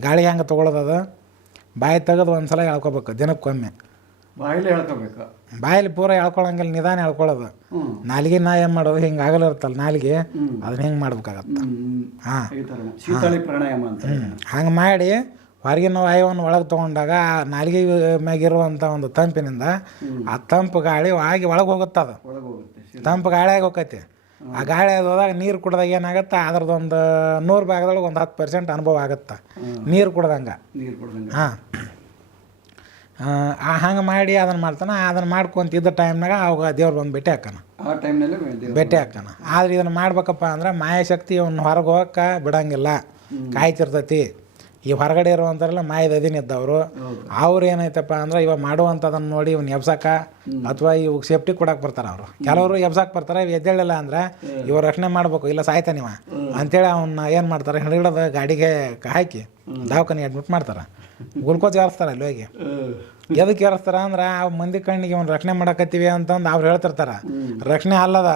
ಗಾಳಿ ಹೆಂಗೆ ತೊಗೊಳೋದದ ಬಾಯಿ ತೆಗೆದು ಒಂದು ಸಲ ಹೇಳ್ಕೊಬೇಕು ದಿನಕ್ಕೊಮ್ಮೆ. ಬಾಯಲ್ಲಿ ಹೇಳ್ಕೊಬೇಕು. ಬಾಯಲ್ಲಿ ಪೂರ ಹೇಳ್ಕೊಳಂಗಿಲ್ಲ ನಿಧಾನ ಹೇಳ್ಕೊಳ್ಳೋದು ನಾಲಿಗೆ ನಾ ಏನು ಮಾಡೋದು? ಹಿಂಗೆ ಆಗಲಿರುತ್ತಲ್ಲ ನಾಲಿಗೆ? ಅದನ್ನ ಹೆಂಗೆ ಮಾಡ್ಬೇಕಾಗತ್ತೆ. ಹಾಂ. ಪ್ರಾಣಾಯಾಮ ಅಂತ. ಹಂಗೆ ಮಾಡಿ ಹೊರಗಿನ ವಾಯುವನ್ನು ಒಳಗೆ ತೊಗೊಂಡಾಗ ಆ ನಾಲಿಗೆ ಮ್ಯಾಗಿರುವಂಥ ಒಂದು ತಂಪಿನಿಂದ ಆ ತಂಪು ಗಾಳಿ ಆಗಿ ಒಳಗೆ ಹೋಗುತ್ತದ. ತಂಪು ಗಾಳಿ ಆಗಿ ತಂಪು ಗಾಳಿಯಾಗಿ ಹೋಗೈತಿ. ಆ ಗಾಳಿ ಅದು ಹೋದಾಗ ನೀರು ಕುಡ್ದಾಗ ಏನಾಗುತ್ತೆ? ಅದ್ರದ್ದೊಂದು ನೂರು ಭಾಗದೊಳಗೆ ಒಂದು ಹತ್ತು ಪರ್ಸೆಂಟ್ ಅನುಭವ ಆಗುತ್ತೆ? ನೀರು ಕುಡ್ದಂಗೆ. ಹಾಂ. ಆ ಹಂಗೆ ಮಾಡಿ ಅದನ್ನು ಮಾಡ್ತಾನೆ. ಅದನ್ನು ಮಾಡ್ಕೊಂತಿದ್ದ ಟೈಮ್ನಾಗ ಅವಾಗ ದೇವ್ರು ಬಂದು ಭೇಟಿ ಹಾಕೋಣ ಆ ಟೈಮ್ನಲ್ಲಿ ಭೇಟಿ ಹಾಕಣ ಆದ್ರೆ ಇದನ್ನು ಮಾಡ್ಬೇಕಪ್ಪ ಅಂದ್ರೆ ಮಾಯಾಶಕ್ತಿ ಅವ್ನ ಹೊರಗೆ ಹೋಗಕ್ಕೆ ಬಿಡಂಗಿಲ್ಲ. ಕಾಯ್ತಿರ್ತೈತಿ. ಈ ಹೊರಗಡೆ ಇರುವಂತಾರಲ್ಲ ಮಾಯದ ಅದಿನಿದ್ದವರು ಅವ್ರು ಏನೈತಪ್ಪ ಅಂದ್ರೆ ಇವಾಗ ಮಾಡುವಂಥದನ್ನ ನೋಡಿ ಇವ್ನ ಎಬ್ಸಾಕ ಅಥವಾ ಇವ್ ಸೇಫ್ಟಿ ಕೊಡಕ್ಕೆ ಬರ್ತಾರೆ ಅವರು. ಕೆಲವರು ಎಬ್ಸಕ್ಕೆ ಬರ್ತಾರೆ, ಇವ್ ಎದ್ದೇಳಿಲ್ಲ ಅಂದ್ರೆ ಇವ ರಕ್ಷಣೆ ಮಾಡ್ಬೇಕು, ಇಲ್ಲ ಸಾಯ್ತಾನಿವ ಅಂತೇಳಿ ಅವನ್ನ ಏನು ಮಾಡ್ತಾರೆ ಹಿಡಿದ ಗಾಡಿಗೆ ಹಾಕಿ ದವಾಖಾನೆ ಅಡ್ಮಿಟ್ ಮಾಡ್ತಾರೆ. ಗ್ಲುಕೋಸ್ ಏರಿಸ್ತಾರೆ ಅಲ್ಲಿ ಹೋಗಿ. ಎದಕ್ಕೆ ಏರಿಸ್ತಾರ ಅಂದ್ರೆ ಆ ಮಂದಿ ಕಣ್ಣಿಗೆ ಇವ್ನು ರಕ್ಷಣೆ ಮಾಡಕತ್ತೀವಿ ಅಂತಂದು ಅವ್ರು ಹೇಳ್ತಿರ್ತಾರ. ರಕ್ಷಣೆ ಅಲ್ಲದ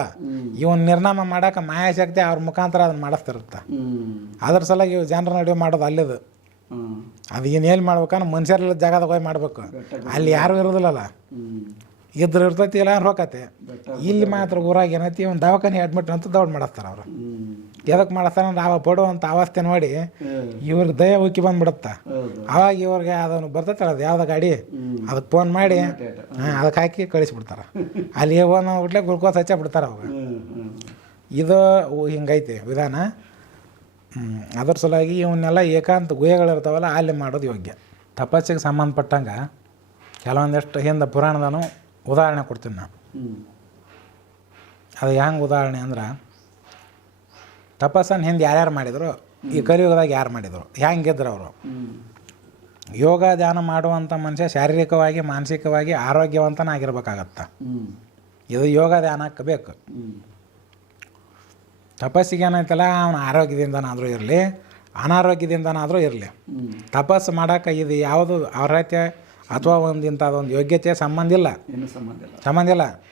ಇವನ್ ನಿರ್ನಾಮ ಮಾಡಕ್ಕೆ ಮಾಯಾಶಕ್ತಿ ಅವ್ರ ಮುಖಾಂತರ ಅದನ್ನ ಮಾಡಿಸ್ತಿರುತ್ತೆ. ಅದ್ರ ಸಲುವಾಗಿ ಇವು ಜನರ ನಡುವೆ ಮಾಡೋದು ಅಲ್ಲಿದು. ಹ್ಮ್. ಅದು ಏನು ಎಲ್ಲಿ ಮಾಡ್ಬೇಕಂದ್ರೆ ಮನುಷ್ಯರೆಲ್ಲ ಜಾಗದಾಗ ಹೋಗಿ ಮಾಡ್ಬೇಕು. ಅಲ್ಲಿ ಯಾರು ಇರೋದಿಲ್ಲಲ್ಲ. ಅಲ್ಲ ಇದ್ರ ಇರ್ತೈತಿ ಇಲ್ಲ ಹೋಗತ್ತೆ. ಇಲ್ಲಿ ಮಾತ್ರ ಊರಾಗ ಏನೈತಿ ಒಂದು ದವಾಖಾನೆ ಅಡ್ಮಿಟ್ ಅಂತ ದೌಡ್ ಮಾಡಿಸ್ತಾರೆ ಅವರು. ಎದಕ್ಕೆ ಮಾಡಿಸ್ತಾರೆ ಅಂದ್ರೆ ಆವಾಗ ಪಡುವಂಥ ಅವಸ್ಥೆ ನೋಡಿ. ಇವ್ರಿಗೆ ದಯ ಉಕ್ಕಿ ಬಂದ್ಬಿಡುತ್ತೆ. ಅವಾಗ ಇವ್ರಿಗೆ ಅದನ್ನು ಬರ್ತೈತಲ್ಲ ಅದು ಯಾವ್ದು ಗಾಡಿ ಅದಕ್ಕೆ ಫೋನ್ ಮಾಡಿ ಹಾಂ ಅದಕ್ಕೆ ಹಾಕಿ ಕಳಿಸ್ಬಿಡ್ತಾರೆ. ಅಲ್ಲಿ ಒಂದು ಬಿಟ್ಲೆ ಗ್ಲುಕೋಸ್ ಹಚ್ಚ ಬಿಡ್ತಾರೆ ಅವಾಗ ಇದು ಹಿಂಗೈತಿ ವಿಧಾನ. ಅದ್ರ ಸಲುವಾಗಿ ಇವನ್ನೆಲ್ಲ ಏಕಾಂತ ಗುಹೆಗಳಿರ್ತಾವಲ್ಲ ಅಲ್ಲಿ ಮಾಡೋದು ಯೋಗ್ಯ. ತಪಸ್ಸಿಗೆ ಸಂಬಂಧಪಟ್ಟಂಗೆ ಕೆಲವೊಂದಿಷ್ಟು ಹಿಂದೆ ಪುರಾಣದನು ಉದಾಹರಣೆ ಕೊಡ್ತೀನಿ ನಾನು. ಅದು ಹೆಂಗೆ ಉದಾಹರಣೆ ಅಂದ್ರೆ ತಪಸ್ಸನ್ನು ಹಿಂದೆ ಯಾರ್ಯಾರು ಮಾಡಿದರು ಈ ಕಲಿಯುಗದಾಗ ಯಾರು ಮಾಡಿದರು ಹೆಂಗಿದ್ರು ಅವರು? ಯೋಗ ಧ್ಯಾನ ಮಾಡುವಂಥ ಮನುಷ್ಯ ಶಾರೀರಿಕವಾಗಿ ಮಾನಸಿಕವಾಗಿ ಆರೋಗ್ಯವಂತನಾಗಿರ್ಬೇಕಾಗತ್ತೆ. ಇದು ಯೋಗ ಧ್ಯಾನಕ್ಕೆ ಬೇಕು ತಪಸ್ಸಿಗೆ ಏನಾಯ್ತಲ್ಲ ಅವನ ಆರೋಗ್ಯದಿಂದನಾದರೂ ಇರಲಿ ಅನಾರೋಗ್ಯದಿಂದನಾದರೂ ಇರಲಿ. ತಪಸ್ಸು ಮಾಡೋಕೆ ಇದು ಯಾವುದು ಅರ್ಹತೆ ಅಥವಾ ಒಂದು ಇಂಥದ್ದೊಂದು ಯೋಗ್ಯತೆ ಸಂಬಂಧ ಇಲ್ಲ. ಸಂಬಂಧ ಇಲ್ಲ.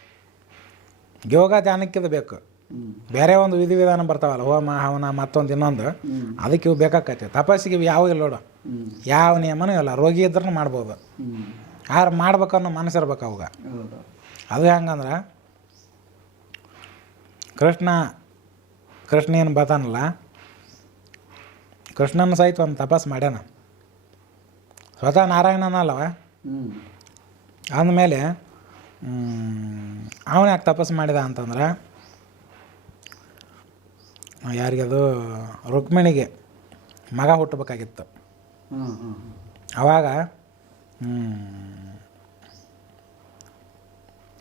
ಯೋಗ ಧ್ಯಾನಕ್ಕಿದು ಬೇಕು. ಬೇರೆ ಒಂದು ವಿಧಿ ವಿಧಾನ ಬರ್ತಾವಲ್ಲ ಹೋಮ ಹವನ ಮತ್ತೊಂದು ಇನ್ನೊಂದು. ಅದಕ್ಕೆ ಇವು ಬೇಕಾಕೈತಿ. ತಪಸ್ಸಿಗೆ ಇವು ಯಾವ ಇಲ್ಲ ನೋಡು. ಯಾವ ನಿಯಮನೂ ಇಲ್ಲ. ರೋಗಿ ಇದ್ರೂ ಮಾಡ್ಬೋದು. ಯಾರು ಮಾಡ್ಬೇಕನ್ನೋ ಮನಸ್ಸು ಇರ್ಬೇಕು ಅವಾಗ. ಅದು ಹೆಂಗಂದ್ರೆ ಕೃಷ್ಣ ಕೃಷ್ಣ ಏನು ಬರ್ತಾನಲ್ಲ ಕೃಷ್ಣನ ಸಹಿತ ಒಂದು ತಪಸ್ ಮಾಡ್ಯಾನ. ಸ್ವತಃ ನಾರಾಯಣನ ಅಲ್ಲವ? ಹ್ಮ್. ಅಂದಮೇಲೆ ಅವನು ಯಾಕೆ ತಪಸ್ ಮಾಡಿದ ಅಂತಂದ್ರೆ ಯಾರಿಗದು ರುಕ್ಮಿಣಿಗೆ ಮಗ ಹುಟ್ಟಬೇಕಾಗಿತ್ತು. ಹ್ಮ್,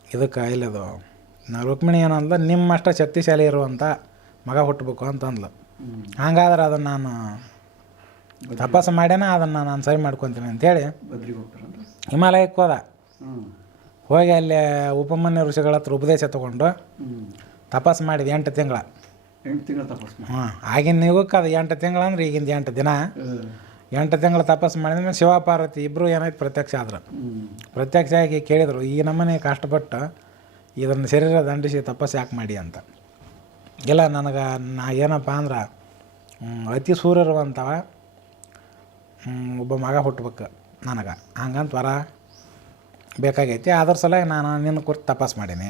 ಇದಕ್ಕೆ ಇಲ್ಲದು ನಾ ರುಕ್ಮಿಣಿ ಏನಂದ್ರೆ ನಿಮ್ಮಷ್ಟ ಶಕ್ತಿಶಾಲಿ ಇರುವಂಥ ಮಗ ಹುಟ್ಟಬೇಕು ಅಂತಂದ್ಲು ಹಂಗಾದ್ರೆ ಅದನ್ನು ನಾನು ತಪಸ್ಸು ಮಾಡ್ಯಾನ ಅದನ್ನು ನಾನು ಸರಿ ಮಾಡ್ಕೊತೀನಿ ಅಂಥೇಳಿ ಹಿಮಾಲಯಕ್ಕೆ ಹೋದ. ಹೋಗಿ ಅಲ್ಲಿ ಉಪಮನ್ಯ ಋಷಿಗಳ ಹತ್ರ ಉಪದೇಶ ತೊಗೊಂಡು ತಪಾಸು ತಪಸ್ಸು ಮಾಡಿದ ಎಂಟು ತಿಂಗಳ. ಹಾಂ ತಪಸ್ ಆಗಿನ ಯುಗಕ್ಕೆ ಅದು ಎಂಟು ತಿಂಗಳು ಅಂದ್ರೆ ಈಗಿಂದ ಎಂಟು ದಿನ. ಎಂಟು ತಿಂಗಳು ತಪಸ್ಸು ಮಾಡಿದ್ಮೇಲೆ ಶಿವಪಾರ್ವತಿ ಇಬ್ಬರು ಏನಾಯ್ತು ಪ್ರತ್ಯಕ್ಷ ಆದ್ರೆ. ಪ್ರತ್ಯಕ್ಷ ಆಗಿ ಕೇಳಿದರು ಈ ನಮ್ಮನೆ ಕಷ್ಟಪಟ್ಟು ಇದನ್ನು ಶರೀರ ದಂಡಿಸಿ ತಪಸ್ಸು ಯಾಕೆ ಮಾಡಿ ಅಂತ. ಇಲ್ಲ, ನನಗೆ ನಾ ಏನಪ್ಪ ಅಂದ್ರೆ ಅತಿ ಸೂರ್ಯರುವಂಥವ ಇರುವಂಥವ ಒಬ್ಬ ಮಗ ಹುಟ್ಬೇಕು ನನಗೆ. ಹಂಗಂತ ವರ ಬೇಕಾಗೈತಿ. ಅದ್ರ ಸಲುವಾಗಿ ನಾನು ನಿನ್ನ ಕುರಿತು ತಪಸ್ಸು ಮಾಡೀನಿ.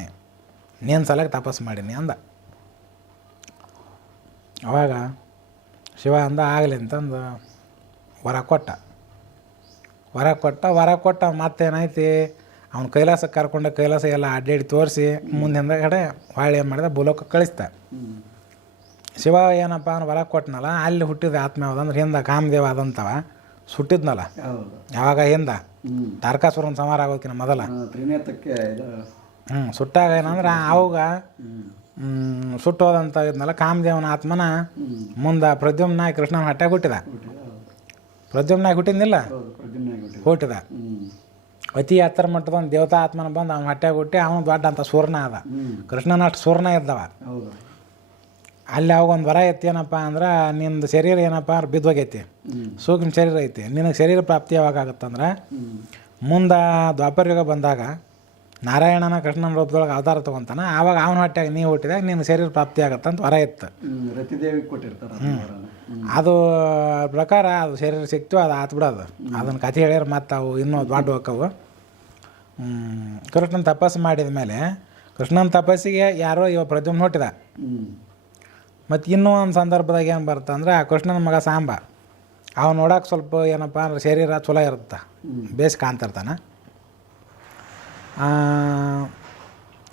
ನಿನ್ನ ಸಲ ತಪಸ್ಸು ಮಾಡೀನಿ ಅಂದ. ಅವಾಗ ಶಿವ ಅಂದ, ಆಗಲಿ ಅಂತಂದು ವರ ಕೊಟ್ಟ. ವರ ಕೊಟ್ಟ ವರ ಕೊಟ್ಟ ಮತ್ತೇನೈತಿ? ಅವ್ನು ಕೈಲಾಸಕ್ಕೆ ಕರ್ಕೊಂಡ ಕೈಲಾಸ ಎಲ್ಲ ಅಡ್ಡಾಡಿ ತೋರಿಸಿ ಮುಂದೆ ಕಡೆ ಹೊಳ್ಳಿ ಏನು ಮಾಡಿದ ಬುಲೋಕ ಕಳಿಸ್ತ. ಶಿವ ಏನಪ್ಪ ಅವ್ನು ವರ ಕೊಟ್ಟನಲ್ಲ ಅಲ್ಲಿ ಹುಟ್ಟಿದ ಆತ್ಮ ಯಾವ್ದಂದ್ರೆ ಹಿಂದೆ ಕಾಮದೇವ ಆದಂಥವ ಸುಟ್ಟಿದ್ನಲ್ಲ. ಯಾವಾಗ ಹಿಂದೆ? ತಾರಕಾಸುರನ ಸಂಹಾರ ಆಗೋಕಿನ ಮೊದಲ. ಹ್ಞೂ ಸುಟ್ಟಾಗ ಏನಂದ್ರೆ ಅವಾಗ ಹ್ಮ್ ಹ್ಮ್, ಸುಟ್ಟು ಹೋದಂಥ ಇದ್ನಲ್ಲ ಕಾಮದೇವನ ಆತ್ಮನ ಮುಂದೆ ಪ್ರದ್ಯುಮ್ನ ಕೃಷ್ಣನ ಹಟ್ಟಾಗ ಹುಟ್ಟಿದ. ಹುಟ್ಟಿ ಹೌದು. ಪ್ರದ್ಯುಮ್ನ ಹುಟ್ಟಿದ್ನಿಲ್ಲ? ಹೌದು ಪ್ರದ್ಯುಮ್ನಾಗಿ ಹುಟ್ಟಿ ಹುಟ್ಟಿದ. ಅತಿ ಎತ್ತರ ಮಟ್ಟದ ಒಂದು ದೇವತಾ ಆತ್ಮನ ಬಂದು ಅವ್ನ ಹೊಟ್ಟೆಗೆ ಹುಟ್ಟಿ ಅವನು ದೊಡ್ಡ ಅಂತ ಸೂರ್ಣ ಅದ. ಕೃಷ್ಣನ ಅಷ್ಟು ಸೂರ್ಣ ಇದ್ದವ. ಅಲ್ಲಿ ಅವಾಗ ಒಂದು ವರ ಐತಿ ಏನಪ್ಪ ಅಂದ್ರೆ ನಿಂದು ಶರೀರ ಏನಪ್ಪ ಅಂದ್ರೆ ಬಿದ್ದೋಗೈತಿ. ಸೂಕ್ಷ್ಮ ಶರೀರ ಐತಿ. ನಿನಗೆ ಶರೀರ ಪ್ರಾಪ್ತಿ ಯಾವಾಗ ಆಗುತ್ತಂದ್ರೆ ಮುಂದೆ ದ್ವಾಪರ ಯುಗ ಬಂದಾಗ ನಾರಾಯಣನ ಕೃಷ್ಣನ ರೂಪದೊಳಗೆ ಅವತಾರ ತೊಗೊತಾನ. ಆವಾಗ ಅವನ ಹೊಟ್ಟೆಗೆ ನೀವು ಹುಟ್ಟಿದಾಗ ನಿನ್ನ ಶರೀರ ಪ್ರಾಪ್ತಿ ಆಗುತ್ತೆ ಅಂತ ವರ ಇತ್ತು. ಅದು ಪ್ರಕಾರ ಅದು ಶರೀರ ಸಿಕ್ತು ಅದು ಆತ್ಬಿಡೋದು ಅದನ್ನ ಅದನ್ನು ಕಥೆ ಹೇಳ್ಯಾರ ಮತ್ತು ಅವು ಇನ್ನೂ ದೊಡ್ಡ ಹೋಕ್ಕವು ಕೃಷ್ಣನ ತಪಸ್ಸು ಮಾಡಿದ ಮೇಲೆ ಕೃಷ್ಣನ ತಪಸ್ಸಿಗೆ ಯಾರೋ ಇವ ಪ್ರದ್ಯುಮ್ನ ಹುಟ್ಟಿದ. ಮತ್ತು ಇನ್ನೂ ಒಂದು ಸಂದರ್ಭದಾಗ ಏನು ಬರುತ್ತೆ ಅಂದ್ರೆ ಆ ಕೃಷ್ಣನ ಮಗ ಸಾಂಬ. ಅವ ನೋಡೋಕೆ ಸ್ವಲ್ಪ ಏನಪ್ಪ ಅಂದ್ರೆ ಶರೀರ ಚಲೋ ಇರುತ್ತೆ. ಬೇಸ್ ಕಾಣ್ತಿರ್ತಾನೆ.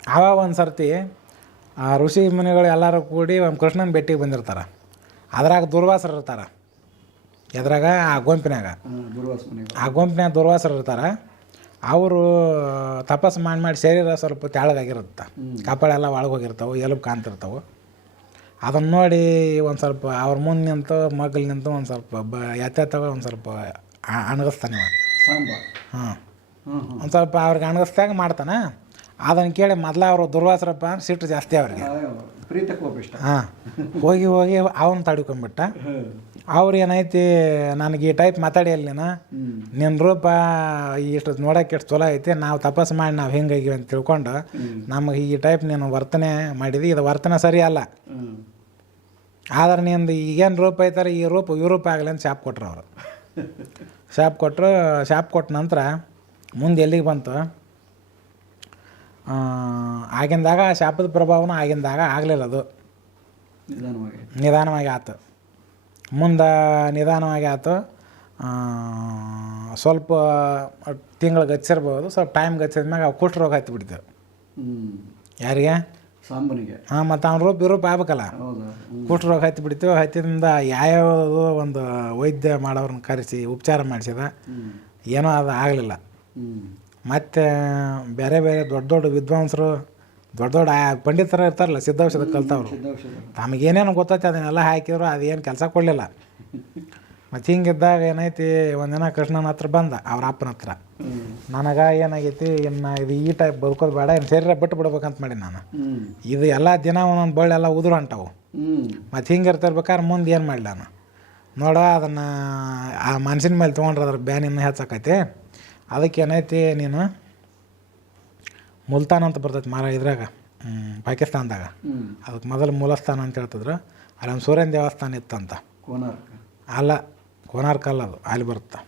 ಆ ಒಂದು ಸರ್ತಿ ಆ ಋಷಿ ಮುನಿಗಳು ಎಲ್ಲರೂ ಕೂಡಿ ಒಂದು ಕೃಷ್ಣನ ಭೇಟಿಗೆ ಬಂದಿರ್ತಾರೆ. ಅದ್ರಾಗ ದುರ್ವಾಸರು ಇರ್ತಾರೆ. ಎದ್ರಾಗ ಆ ಗುಂಪಿನಾಗ ಆ ಗುಂಪಿನಾಗ ದುರ್ವಾಸರು ಇರ್ತಾರೆ. ಅವರು ತಪಸ್ಸು ಮಾಡಿ ಮಾಡಿ ಶರೀರ ಸ್ವಲ್ಪ ತೆಳ್ಳಗಾಗಿರುತ್ತೆ. ಕಪಾಳ ಎಲ್ಲ ಒಳಗೆ ಹೋಗಿರ್ತಾವೆ ಎಲುಬು ಕಾಣ್ತಿರ್ತಾವೆ. ಅದನ್ನು ನೋಡಿ ಒಂದು ಸ್ವಲ್ಪ ಅವ್ರ ಮುಂದೆ ನಿಂತು ಮಗ್ಲು ನಿಂತು ಒಂದು ಸ್ವಲ್ಪ ಬ ಎತ್ತೆತ್ತವ ಒಂದು ಸ್ವಲ್ಪ ಅಣಗಿಸ್ತಾನೆ ಹಾಂ. ಒಂದು ಸ್ವಲ್ಪ ಅವ್ರಿಗೆ ಅಣಗಿಸ್ದಾಗ ಮಾಡ್ತಾನೆ. ಅದನ್ನು ಕೇಳಿ ಮೊದಲ ಅವರು ದುರ್ವಾಸರಪ್ಪ ಅಂದ್ರೆ ಸಿಟ್ಟು ಜಾಸ್ತಿ ಅವ್ರಿಗೆ. ಹಾಂ. ಹೋಗಿ ಹೋಗಿ ಅವನ್ನ ತಡ್ಕೊಂಬಿಟ್ಟ. ಅವ್ರು ಏನೈತಿ ನನಗೆ ಈ ಟೈಪ್ ಮಾತಾಡಿ ಅಲ್ಲಿನ ನಿನ್ನ ರೂಪ ಇಷ್ಟು ನೋಡೋಕೆ ಎಷ್ಟು ಚಲೋ ಐತಿ ನಾವು ತಪಸ್ಸು ಮಾಡಿ ನಾವು ಹೆಂಗಾಗಿವಿ ಅಂತ ತಿಳ್ಕೊಂಡು ನಮಗೆ ಈ ಟೈಪ್ ನೀನು ವರ್ತನೆ ಮಾಡಿದಿ ಇದು ವರ್ತನೆ ಸರಿ ಅಲ್ಲ. ಆದ್ರೆ ನಿಂದು ಈಗೇನು ರೂಪ ಐತಾರೆ ಈ ರೂಪ ಈ ರೂಪ ಆಗಲಿ ಅಂತ ಶಾಪ್ ಕೊಟ್ರು ಅವರು. ಶಾಪ್ ಕೊಟ್ಟರು ಶಾಪ್ ಕೊಟ್ಟ ನಂತರ ಮುಂದೆ ಎಲ್ಲಿಗೆ ಬಂತು? ಆಗಿಂದಾಗ ಆ ಶಾಪದ ಪ್ರಭಾವನೂ ಆಗಿಂದಾಗ ಆಗಲಿಲ್ಲ ಅದು. ನಿಧಾನವಾಗಿ. ನಿಧಾನವಾಗಿ ಆತು. ಮುಂದೆ ನಿಧಾನವಾಗಿ ಆಯ್ತು ಸ್ವಲ್ಪ ತಿಂಗಳು ಗಚ್ಚಿರ್ಬೋದು ಸ್ವಲ್ಪ ಟೈಮ್ ಗಚ್ಚಿದ ಮ್ಯಾಗ ಅವು ಕುಷ್ಠ ರೋಗ ಹತ್ತಿ ಬಿಡ್ತೇವೆ. ಯಾರಿಗೆ? ಸಾಂಬನಿಗೆ. ಹಾಂ ಮತ್ತು ಅವ್ನ ರೂಪ ವಿರೂಪ ಆಗ್ಬೇಕಲ್ಲ. ಕುಷ್ಠ ರೋಗ ಹತ್ತಿ ಬಿಡ್ತೇವೆ ಹತ್ತಿದಿಂದ ಯಾವ್ಯಾವ ಒಂದು ವೈದ್ಯ ಮಾಡೋರ್ನ ಕರೆಸಿ ಉಪಚಾರ ಮಾಡಿಸಿದ. ಏನೂ ಅದು ಆಗಲಿಲ್ಲ. ಮತ್ತು ಬೇರೆ ಬೇರೆ ದೊಡ್ಡ ದೊಡ್ಡ ವಿದ್ವಾಂಸರು ದೊಡ್ಡ ದೊಡ್ಡ ಆ ಪಂಡಿತರು ಇರ್ತಾರಲ್ಲ ಸಿದ್ಧೌಷಧ ಕಲ್ತವ್ರು. ತಮಗೇನೇನು ಗೊತ್ತೈತೆ ಅದನ್ನೆಲ್ಲ ಹಾಕಿದ್ರು ಅದೇನು ಕೆಲಸ ಕೊಡಲಿಲ್ಲ. ಮತ್ತು ಹಿಂಗಿದ್ದಾಗ ಏನೈತಿ ಒಂದಿನ ಕೃಷ್ಣನ ಹತ್ರ ಬಂದ ಅವ್ರ ಅಪ್ಪನ ಹತ್ರ. ನನಗೆ ಏನಾಗೈತಿ ಇನ್ನು ಇದು ಈ ಟೈಪ್ ಬದುಕೋದು ಬೇಡ ಇನ್ನು ಶರೀರ ಬಿಟ್ಟು ಬಿಡ್ಬೇಕಂತ ಮಾಡಿ ನಾನು. ಇದು ಎಲ್ಲ ದಿನ ಒಂದೊಂದು ಬಳ್ಳಿ ಎಲ್ಲ ಉದುರು ಹೊಂಟವು. ಮತ್ತು ಹಿಂಗಿರ್ತಿರ್ಬೇಕಾದ್ರೆ ಮುಂದೆ ಏನು ಮಾಡಲಿ ನಾನು? ನೋಡ ಅದನ್ನು ಆ ಮನ್ಸಿನ ಮೇಲೆ ತೊಗೊಂಡ್ರೆ ಅದ್ರ ಬ್ಯಾನ್ ಇನ್ನೂ ಹೆಚ್ಚಾಕೈತಿ. ಅದಕ್ಕೆ ಏನೈತಿ ನೀನು ಮುಲ್ತಾನ್ ಅಂತ ಬರ್ತೈತೆ ಮಾರ ಇದ್ರಾಗ ಪಾಕಿಸ್ತಾನದಾಗ. ಅದಕ್ಕೆ ಮೊದಲು ಮೂಲಸ್ಥಾನ ಅಂತ ಹೇಳ್ತಿದ್ರು ಅಲ್ಲಿ ಒಂದು ಸೂರ್ಯನ ದೇವಸ್ಥಾನ ಇತ್ತಂತ. ಕೋನಾರ್ಕ. ಅಲ್ಲ ಕೋನಾರ್ಕ ಅಲ್ಲ ಅದು ಅಲ್ಲಿ ಬರುತ್ತೆ.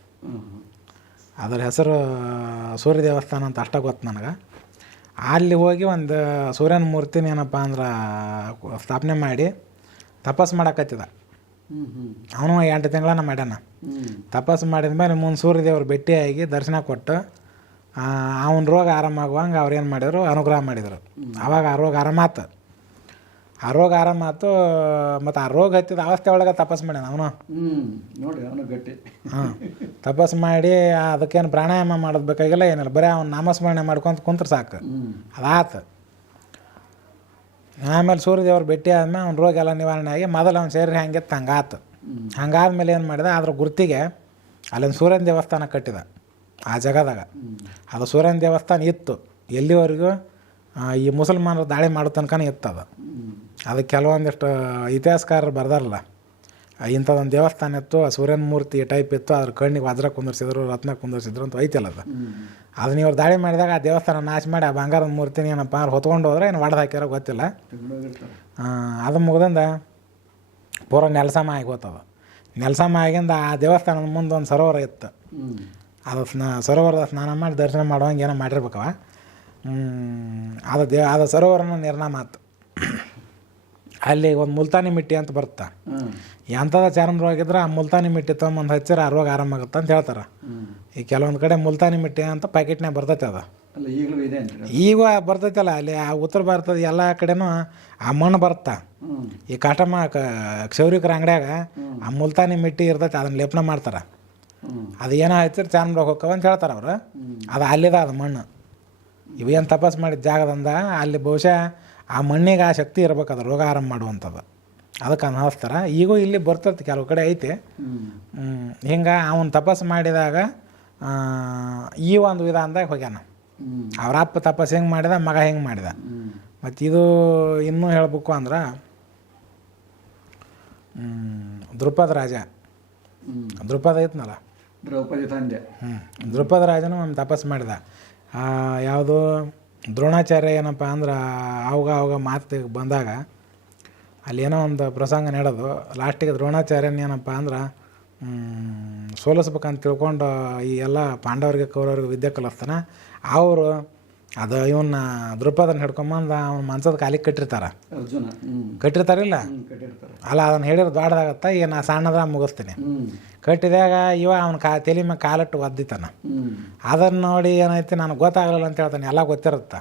ಅದರ ಹೆಸರು ಸೂರ್ಯ ದೇವಸ್ಥಾನ ಅಂತ ಅಷ್ಟ ಗೊತ್ತು ನನಗೆ. ಅಲ್ಲಿ ಹೋಗಿ ಒಂದು ಸೂರ್ಯನ ಮೂರ್ತಿನ ಏನಪ್ಪ ಅಂದ್ರೆ ಸ್ಥಾಪನೆ ಮಾಡಿ ತಪಸ್ಸು ಮಾಡಕತ್ತಿದ. ಅವನು ಎಂಟು ತಿಂಗಳನ್ನ ಮಾಡ್ಯಾನ. ಹ್ಮ್. ತಪಸ್ಸು ಮಾಡಿದ ಮೇಲೆ ಮುಂದೆ ಸೂರ್ಯದೇವ್ರು ಭೇಟಿಯಾಗಿ ದರ್ಶನ ಕೊಟ್ಟು ಅವನ ರೋಗ ಆರಾಮಾಗುವಂಗೆ ಅವ್ರು ಏನು ಮಾಡಿದ್ರು? ಅನುಗ್ರಹ ಮಾಡಿದರು. ಆವಾಗ ಆ ರೋಗ ಆರಾಮಾತು ಆ ರೋಗ ಆರಾಮಾತು ಮತ್ತು ಆ ರೋಗ ಹತ್ತಿದ ಅವಸ್ಥೆ ಒಳಗೆ ತಪಸ್ಸು ಮಾಡ್ಯಾನ ಅವನು. ನೋಡಿ ಅವನು ಗಟ್ಟಿ. ಹಾಂ ತಪಸ್ಸು ಮಾಡಿ ಅದಕ್ಕೇನು ಪ್ರಾಣಾಯಾಮ ಮಾಡೋದು ಬೇಕಾಗಿಲ್ಲ ಏನಿಲ್ಲ. ಬರೀ ಅವ್ನು ನಾಮಸ್ಮರಣೆ ಮಾಡ್ಕೊಂತ ಕುಂತ್ರೆ ಸಾಕು. ಅದಾತ. ಆಮೇಲೆ ಸೂರ್ಯದೇವ್ರು ಭೇಟಿ ಆದಮೇಲೆ ಅವ್ನ ರೋಗ ಎಲ್ಲ ನಿವಾರಣೆ ಆಗಿ ಮೊದಲು ಅವ್ನ ಶರೀರ ಹೆಂಗಿತ್ತು ಹಂಗಾತು. ಹಂಗಾದ್ಮೇಲೆ ಏನು ಮಾಡಿದ ಅದ್ರ ಗುರ್ತಿಗೆ ಅಲ್ಲೊಂದು ಸೂರ್ಯನ ದೇವಸ್ಥಾನ ಕಟ್ಟಿದ. ಆ ಜಾಗದಾಗ. ಅದು ಸೂರ್ಯನ ದೇವಸ್ಥಾನ ಇತ್ತು. ಎಲ್ಲಿವರೆಗೂ ಈ ಮುಸಲ್ಮಾನರು ದಾಳಿ ಮಾಡೋ ತನಕನೇ ಇತ್ತು ಅದು ಅದು ಕೆಲವೊಂದಿಷ್ಟು ಇತಿಹಾಸಕಾರರು ಬರ್ದಾರಲ್ಲ. ಇಂಥದ್ದೊಂದು ದೇವಸ್ಥಾನ ಇತ್ತು, ಆ ಸೂರ್ಯನ ಮೂರ್ತಿ ಟೈಪ್ ಇತ್ತು, ಅದ್ರ ಕಣ್ಣಿಗೆ ವಜ್ರ ಕುಂದರ್ಸಿದ್ರು, ರತ್ನ ಕುಂದರ್ಸಿದ್ರು ಅಂತ ಐತಿಲ್ಲ ಅದು. ಅದನ್ನ ಇವ್ರು ದಾಳಿ ಮಾಡಿದಾಗ ಆ ದೇವಸ್ಥಾನ ನಾಶ ಮಾಡಿ ಆ ಬಂಗಾರದ ಮೂರ್ತಿನ ಏನಪ್ಪ ಅವ್ರು ಹೊತ್ಕೊಂಡು ಹೋದ್ರೆ ಏನು ಒಡೆದು ಹಾಕ್ಯಾರ ಗೊತ್ತಿಲ್ಲ. ಅದು ಮುಗ್ದಿಂದ ಪೂರ ನೆಲಸಮ ಆಗಿ ಹೋತದ. ನೆಲಸಮ ಆಗಿಂದ ಆ ದೇವಸ್ಥಾನದ ಮುಂದೆ ಒಂದು ಸರೋವರ ಇತ್ತು. ಅದು ಸ್ನ ಸರೋವರದ ಸ್ನಾನ ಮಾಡಿ ದರ್ಶನ ಮಾಡುವಂಗೆ ಏನೋ ಮಾಡಿರ್ಬೇಕವ. ಅದು ದೇ ಅದು ಸರೋವರನ ನಿರ್ನಾಮ ಆತು. ಅಲ್ಲಿ ಒಂದು ಮುಲ್ತಾನಿ ಮಿಟ್ಟಿ ಅಂತ ಬರುತ್ತೆ. ಎಂಥದ ಚರ್ಮ ರೋಗ ಇದ್ರೆ ಆ ಮುಲ್ತಾನಿ ಮಿಟ್ಟಿ ತೊಗೊಂಬಂದು ಹಚ್ಚಿರ ಆ ರೋಗ ಆರಾಮಾಗುತ್ತೆ ಅಂತ ಹೇಳ್ತಾರೆ. ಈ ಕೆಲವೊಂದು ಕಡೆ ಮುಲ್ತಾನಿ ಮಿಟ್ಟಿ ಅಂತ ಪ್ಯಾಕೆಟ್ನಾಗ ಬರ್ತೈತೆ ಅದು. ಈಗ ಬರ್ತೈತಲ್ಲ ಅಲ್ಲಿ ಆ ಉತ್ತರ ಭಾರತದ ಎಲ್ಲ ಕಡೆನೂ ಆ ಮಣ್ಣು ಬರುತ್ತಾ. ಈ ಕಾಟಮ್ಮ ಕ್ಷೌರಿಕರ ಅಂಗಡಿಯಾಗ ಆ ಮುಲ್ತಾನಿ ಮಿಟ್ಟಿ ಇರ್ತೈತೆ ಅದನ್ನ ಲೇಪನ ಮಾಡ್ತಾರೆ. ಅದು ಏನೋ ಹಚ್ಚಿರ್ ಚಾನ್ ರೋಗ ಹೋಕ್ಕವ ಅಂತ ಹೇಳ್ತಾರೆ ಅವರು. ಅದು ಅಲ್ಲಿದ ಅದು ಮಣ್ಣು. ಇವೇನು ತಪಸ್ ಮಾಡಿದ ಜಾಗದಂದ ಅಲ್ಲಿ ಬಹುಶಃ ಆ ಮಣ್ಣಿಗೆ ಆ ಶಕ್ತಿ ಇರ್ಬೇಕು ಅದು ರೋಗ ಆರಂಭ ಮಾಡುವಂಥದ್ದು. ಅದಕ್ಕೆ ಅನ್ಹಸ್ತಾರೆ ಈಗೂ ಇಲ್ಲಿ ಬರ್ತೈತೆ ಕೆಲವು ಕಡೆ ಐತಿ. ಹಿಂಗೆ ಅವನು ತಪಸ್ಸು ಮಾಡಿದಾಗ ಈ ಒಂದು ವಿಧಾನದಾಗ ಹೋಗ್ಯಾನ. ಅವ್ರ ಅಪ್ಪ ತಪಸ್ಸು ಹೆಂಗೆ ಮಾಡಿದ ಮಗ ಹೆಂಗೆ ಮಾಡಿದ. ಮತ್ತು ಇದು ಇನ್ನೂ ಹೇಳ್ಬೇಕು ಅಂದ್ರೆ ದೃಪದ ದ್ರುಪದ ರಾಜ. ದೃಪದ ದ್ರುಪದ ಐತ್ನಲ್ಲ? ದ್ರೌಪದಿ ತಂದೆ. ಹ್ಞೂ ದ್ರೌಪದ ರಾಜನು ಒಂದು ತಪಸ್ಸು ಮಾಡಿದ. ಯಾವುದು ದ್ರೋಣಾಚಾರ್ಯ ಏನಪ್ಪ ಅಂದ್ರೆ ಅವಾಗ ಅವಾಗ ಮಾತು ಬಂದಾಗ ಅಲ್ಲಿ ಏನೋ ಒಂದು ಪ್ರಸಂಗ ನಡೆದು ಲಾಸ್ಟಿಗೆ ದ್ರೋಣಾಚಾರ್ಯನ ಏನಪ್ಪ ಅಂದ್ರೆ ಸೋಲಿಸ್ಬೇಕಂತ ತಿಳ್ಕೊಂಡು ಈ ಎಲ್ಲ ಪಾಂಡವರಿಗೆ ಕೌರವರಿಗೆ ವಿದ್ಯೆ ಕಲಿಸ್ತಾನೆ. ಅವರು ಅದು ಇವನ್ನ ದ್ರುಪದನ ಹಿಡ್ಕೊಂಬಂದು ಅವ್ನ ಮನ್ಸದ ಕಾಲಿಗೆ ಕಟ್ಟಿರ್ತಾರೆ. ಕಟ್ಟಿರ್ತಾರಿಲ್ಲ? ಅಲ್ಲ ಅದನ್ನ ಹೇಳಿರ ದೊಡ್ಡದಾಗತ್ತ ಈಗ ನಾ ಸಣ್ಣದ ಮುಗಿಸ್ತೀನಿ. ಕಟ್ಟಿದಾಗ ಇವ ಅವ್ನ ಕಾ ತಲೆ ಮೇಲೆ ಕಾಲಿಟ್ಟು ಒದ್ದಿತಾನ. ಅದನ್ನ ನೋಡಿ ಏನೈತಿ ನನಗೆ ಗೊತ್ತಾಗಲಿಲ್ಲ ಅಂತ ಹೇಳ್ತಾನೆ ಎಲ್ಲ ಗೊತ್ತಿರುತ್ತೆ.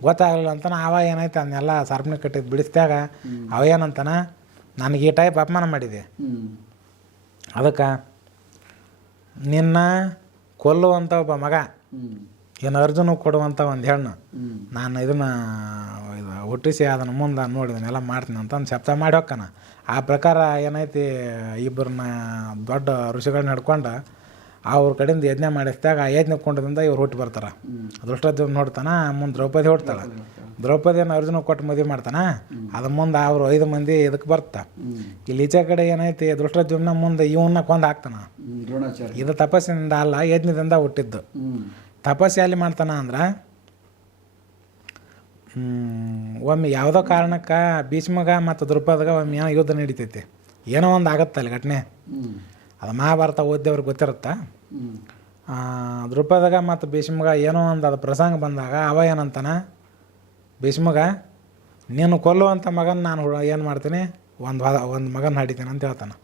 ಗೊತ್ತಾಗಲಿಲ್ಲ ಅಂತಾನೆ ಅವ ಏನೈತೆ ಅದನ್ನೆಲ್ಲ ಸರ್ಪಣಿ ಕಟ್ಟಿದ್ದು ಬಿಡಿಸ್ದಾಗ ಅವ ಏನಂತಾನ ನನಗೆ ಈ ಟೈಪ್ ಅಪಮಾನ ಮಾಡಿದೆ. ಅದಕ್ಕೆ ನಿನ್ನ ಕೊಲ್ಲುವಂಥ ಒಬ್ಬ ಮಗ ಏನು ಅರ್ಜುನ ಕೊಡುವಂಥ ಒಂದು ಹೆಣ್ಣು. ನಾನು ಇದನ್ನು ಇದು ಹುಟ್ಟಿಸಿ ಅದನ್ನು ಮುಂದೆ ನೋಡಿದನೆಲ್ಲ ಮಾಡ್ತೀನಿ ಅಂತ ಒಂದು ಶಬ್ದ ಮಾಡಿ ಹೋಗ್ತಾನ ಆ ಪ್ರಕಾರ ಏನೈತಿ ಇಬ್ಬರನ್ನ ದೊಡ್ಡ ಋಷಿಗಳನ್ನ ಹಿಡ್ಕೊಂಡು ಅವ್ರ ಕಡೆಯಿಂದ ಯಜ್ಞ ಮಾಡಿಸಿದಾಗ ಆ ಯಜ್ಞ ಕೊಂಡದಿಂದ ಇವ್ರು ಹುಟ್ಟು ಬರ್ತಾರೆ. ಅದೃಷ್ಟದ ನೋಡ್ತಾನೆ ಮುಂದೆ ದ್ರೌಪದಿ ಹೊಡ್ತಾಳೆ ದ್ರೌಪದಿಯನ್ನು ಅರ್ಜುನ ಕೊಟ್ಟು ಮದುವೆ ಮಾಡ್ತಾನೆ ಅದು ಮುಂದೆ ಅವರು ಐದು ಮಂದಿ ಇದಕ್ಕೆ ಬರ್ತಾ. ಇಲ್ಲಿ ಈಚೆ ಕಡೆ ಏನೈತಿ ದೃಷ್ಟಜುಮ್ನ ಮುಂದೆ ಇವನ್ನ ಕೊಂದು ಹಾಕ್ತಾನ. ಇದು ತಪಸ್ಸಿನಿಂದ ಅಲ್ಲ ಯಜ್ಞದಿಂದ ಹುಟ್ಟಿದ್ದು. ತಪಸ್ಸು ಎಲ್ಲಿ ಮಾಡ್ತಾನ ಅಂದ್ರೆ ಒಮ್ಮೆ ಯಾವುದೋ ಕಾರಣಕ್ಕೆ ಭೀಷ್ಮಗ ಮತ್ತು ದ್ರುಪದಗ ಒಮ್ಮೆ ಏನೋ ಯುದ್ಧ ನಡೀತೈತಿ ಏನೋ ಒಂದು ಆಗತ್ತೆ ಅಲ್ಲಿ ಘಟನೆ. ಅದು ಮಹಾಭಾರತ ಓದಿದವ್ರಿಗೆ ಗೊತ್ತಿರುತ್ತಾ? ದೃಪದಗ ಮತ್ತು ಭೀಷ್ಮಗ ಏನೋ ಒಂದು ಅದು ಪ್ರಸಂಗ ಬಂದಾಗ ಅವ ಏನಂತಾನ ಭೀಷ್ಮಗ ನೀನು ಕೊಲ್ಲುವಂಥ ಮಗನ ನಾನು ಏನು ಮಾಡ್ತೀನಿ ಒಂದು ಒಂದು ಮಗನ ಹಡಿತೀನಿ ಅಂತ ಹೇಳ್ತಾನೆ.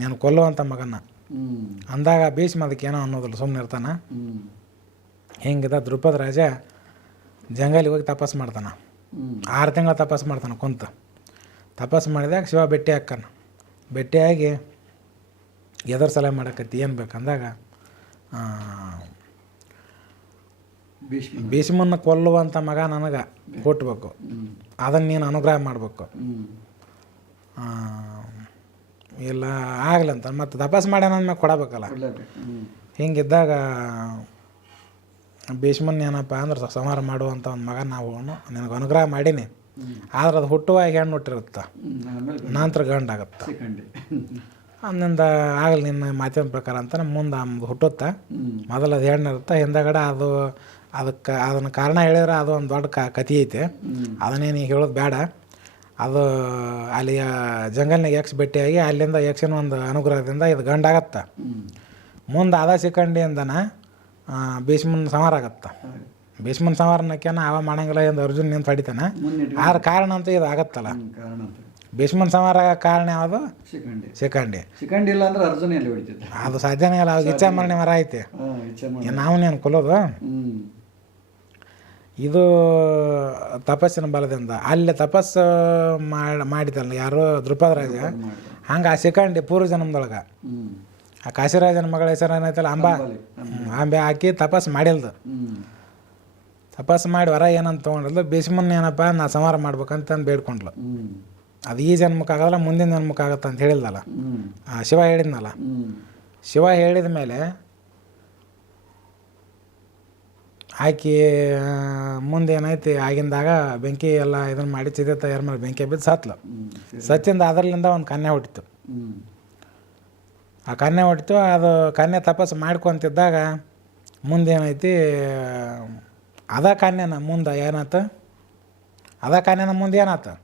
ನೀನು ಕೊಲ್ಲುವಂಥ ಮಗನ ಹ್ಞೂ ಅಂದಾಗ ಭೀಷ್ಮ ಅದಕ್ಕೆ ಏನೋ ಅನ್ನೋದಿಲ್ಲ ಸುಮ್ಮನೆ ಇರ್ತಾನೆ. ದೃಪದ ದ್ರುಪದ ರಾಜ ಜಂಗಲಿಗೆ ಹೋಗಿ ತಪಸ್ ಮಾಡ್ತಾನ. ಆರು ತಿಂಗಳು ತಪಸ್ ಮಾಡ್ತಾನೆ ಕುಂತ. ತಪಸ್ ಮಾಡಿದಾಗ ಶಿವ ಭೇಟಿ ಹಾಕ್ಕಾನ ಭೇಟಿಯಾಗಿ ಎದರ್ ಸಲ ಮಾಡಕತ್ತಿ ಏನು ಬೇಕಂದಾಗ ಆ, ಭೀಷ್ಮ ಭೀಷ್ಮನ್ನ ಕೊಲ್ಲುವಂಥ ಮಗ ನನಗೆ ಕೊಟ್ಬೇಕು. ಅದನ್ನು ನೀನು ಅನುಗ್ರಹ ಮಾಡಬೇಕು. ಇಲ್ಲ, ಆಗ್ಲಂತ. ಮತ್ತು ತಪಾಸ್ ಮಾಡ್ಯಾನ ಕೊಡಬೇಕಲ್ಲ. ಹಿಂಗಿದ್ದಾಗ ಭೀಷ್ಮನ್ ಏನಪ್ಪ ಅಂದ್ರೆ ಸಂಹಾರ ಮಾಡುವಂಥ ಒಂದು ಮಗ ನಾವು ನಿನಗೆ ಅನುಗ್ರಹ ಮಾಡೀನಿ. ಆದ್ರೆ ಅದು ಹುಟ್ಟುವಾಗ ಹೆಣ್ಣು ಹುಟ್ಟಿರುತ್ತೆ. ನಂತರ ಗಂಡಾಗುತ್ತೆ ಅಂದಿಂದ ಆಗಲಿ ನಿನ್ನ ಮಾತಿನ ಪ್ರಕಾರ ಅಂತ ಮುಂದೆ ಹುಟ್ಟುತ್ತಾ. ಮೊದಲು ಅದು ಹೆಣ್ಣು ಇರುತ್ತೆ. ಹಿಂದಗಡೆ ಅದು ಅದಕ್ಕೆ, ಅದನ್ನ ಕಾರಣ ಹೇಳಿದ್ರೆ ಅದು ಒಂದು ದೊಡ್ಡ ಕ, ಕಥೆ ಐತೆ. ಅದನ್ನೇ ಅದನ್ನೇನು ಈಗ ಹೇಳೋದು ಬೇಡ. ಅದು ಅಲ್ಲಿ ಜಂಗಲ್ನಾಗ ಯಕ್ಷ ಭೇಟಿಯಾಗಿ ಅಲ್ಲಿಂದ ಯಕ್ಷನ ಒಂದು ಅನುಗ್ರಹದಿಂದ ಇದು ಗಂಡಾಗತ್ತೆ ಮುಂದೆ ಅದ ಸಿಕ್ಕಂಡಿಯಿಂದನ ಭೀಷ್ಮನ ಸಂಹಾರ ಆಗತ್ತೆ. ಭೀಷ್ಮನ ಸಂಹಾರನಕ್ಕೇನ ಅವ ಮಾಡಂಗಿಲ್ಲ ಎಂದು ಅರ್ಜುನ್ ನಿಂತು ಹೊಡಿತಾನೆ. ಆದ್ರ ಕಾರಣ ಅಂತ ಇದು ಆಗತ್ತಲ್ಲ. ಭೀಷ್ಮನ ಸಂಹಾರ ಕಾರಣ ಯಾವುದು? ಸಿಕ್ಕಂಡಿ ಇಲ್ಲ ಅಂದ್ರೆ ಅರ್ಜುನ ಎಲ್ಲಿ ಹೊಡಿತಿದ್ದ ಅದು ಸಾಧ್ಯನೇ ಇಲ್ಲ. ಅವಾಗ ಇಚ್ಛಾ ಮರಣಿ ಮರ ಐತಿ. ನಾವು ನೀನು ಕೊಲ್ಲೋದು? ಹ್ಞೂ ಇದು ತಪಸ್ಸಿನ ಬಲದಿಂದ. ಅಲ್ಲಿ ತಪಸ್ಸು ಮಾಡಿ ಮಾಡಿದಲ್ಲ ಯಾರೋ ದ್ರುಪದ ರಾಜ? ಮಾಡಿದ ಹಂಗೆ ಆ ಸಿಕ್ಕಂಡಿ ಪೂರ್ವ ಜನ್ಮದೊಳಗೆ. ಆ ಕಾಶಿರಾಜನ ಮಗಳ ಹೆಸರು ಏನೈತಲ್ಲ? ಅಂಬಾ. ಅಂಬೆ ಹಾಕಿ ತಪಸ್ ಮಾಡಿಲ್ದು. ತಪಸ್ಸು ತಪಸ್ ಮಾಡಿ ವರ ಏನಂತ ತೊಗೊಂಡಿಲ್ಲ ಭೀಷ್ಮನ್ ಏನಪ್ಪ ನಾ ಸಂಹಾರ ಮಾಡ್ಬೇಕಂತಂದು ಬೇಡ್ಕೊಂಡ್ಲು. ಅದು ಈ ಜನ್ಮಕ್ಕಾಗಲ್ಲ ಮುಂದಿನ ಜನ್ಮಕ್ಕಾಗತ್ತೆ ಅಂತ ಹೇಳಿಲ್ದಲ್ಲ ಆ ಶಿವ ಹೇಳಿದ್ನಲ್ಲ? ಶಿವ ಹೇಳಿದ ಮೇಲೆ ಆಕಿ ಆ, ಮುಂದೆ ಏನೈತಿ ಆಗಿಂದಾಗ ಬೆಂಕಿ ಎಲ್ಲ ಇದನ್ನು ಮಾಡಿ ಚಿದೆ ತಯಾರು ಮಾಡಿ ಬೆಂಕಿ ಬಿದ್ದು ಸತ್ಲು. ಸತ್ತಿಂದ ಅದರಲ್ಲಿಂದ ಒಂದು ಕನ್ಯೆ ಹೊಟ್ಟಿತು. ಆ ಕನ್ಯೆ ಹೊಟ್ಟಿತು ಅದು ಕನ್ಯೆ ತಪಸ್ಸು ಮಾಡ್ಕೊಂತಿದ್ದಾಗ ಮುಂದೆ ಏನೈತಿ ಅದ ಕಾನ್ಯನ ಮುಂದೆ ಏನಾಯ್ತು ಅದ ಕಾನ್ಯನ ಮುಂದೆ ಏನಾಯ್ತು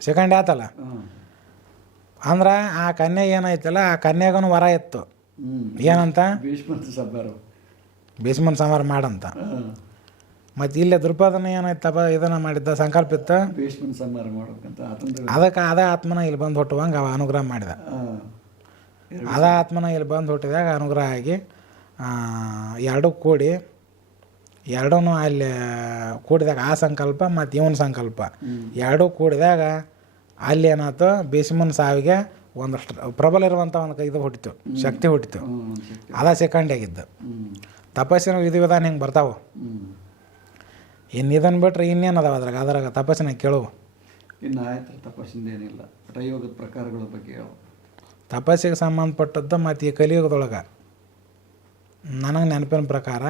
ಸೆಕೆಂಡ್ ಆತಲ್ಲ? ಅಂದ್ರೆ ಆ ಕನ್ಯೆ ಏನಾಯ್ತಲ್ಲ ಆ ಕನ್ಯಾಗನು ವರ ಇತ್ತು. ಏನಂತ? ಭೀಷ್ಮನ್ ಸಂಹಾರ ಮಾಡಂತ. ಮತ್ತೆ ಇಲ್ಲೇ ದ್ರುಪದನ ಏನಾಯ್ತಪ್ಪ ಇದನ್ನ ಮಾಡಿದ್ದ ಸಂಕಲ್ಪ ಇತ್ತು? ಭೀಷ್ಮನ ಸಂಹಾರ ಮಾಡ್ಬೇಕಂತ ಅದಕ್ಕೆ ಅದ ಆತ್ಮನ ಇಲ್ಲಿ ಬಂದು ಹುಟ್ಟುವಂಗೆ ಅವ ಅನುಗ್ರಹ ಮಾಡಿದ. ಅದ ಆತ್ಮನ ಇಲ್ಲಿ ಬಂದು ಹುಟ್ಟಿದಾಗ ಅನುಗ್ರಹ ಆಗಿ ಎರಡೂ ಕೂಡಿ ಎರಡೂ ಅಲ್ಲಿ ಕೂಡಿದಾಗ ಆ ಸಂಕಲ್ಪ ಮತ್ತು ಇವನ ಸಂಕಲ್ಪ. ಎರಡೂ ಕೂಡಿದಾಗ ಅಲ್ಲಿ ಏನಾಯ್ತು ಭೀಷ್ಮನ ಸಾವಿಗೆ ಒಂದಷ್ಟು ಪ್ರಬಲ ಇರುವಂಥ ಒಂದು ಇದು ಹುಟ್ಟಿತು ಶಕ್ತಿ ಹುಟ್ಟಿತು. ಅದ ಸೆಕೆಂಡ್ ಆಗಿದ್ದು. ತಪಸ್ಸಿನ ವಿಧಿವಿಧಾನ ಹಿಂಗೆ ಬರ್ತಾವೆ? ಇನ್ನು ಇದನ್ನು ಬಿಟ್ರೆ ಇನ್ನೇನು ಅದಾವ ಅದ್ರಾಗ? ಅದ್ರಾಗ ತಪಸ್ಸಿನ ಕೇಳು ಇನ್ನು ಆಯ್ತು ತಪಸ್ಸಿಂದ ಏನಿಲ್ಲ. ಹಠಯೋಗದ ಪ್ರಕಾರಗಳ ಬಗ್ಗೆ ಹೇಳು ತಪಸ್ಸಿಗೆ ಸಂಬಂಧಪಟ್ಟದ್ದು ಮತ್ತು ಈ ಕಲಿಯುಗದೊಳಗೆ ನನಗೆ ನೆನಪಿನ ಪ್ರಕಾರ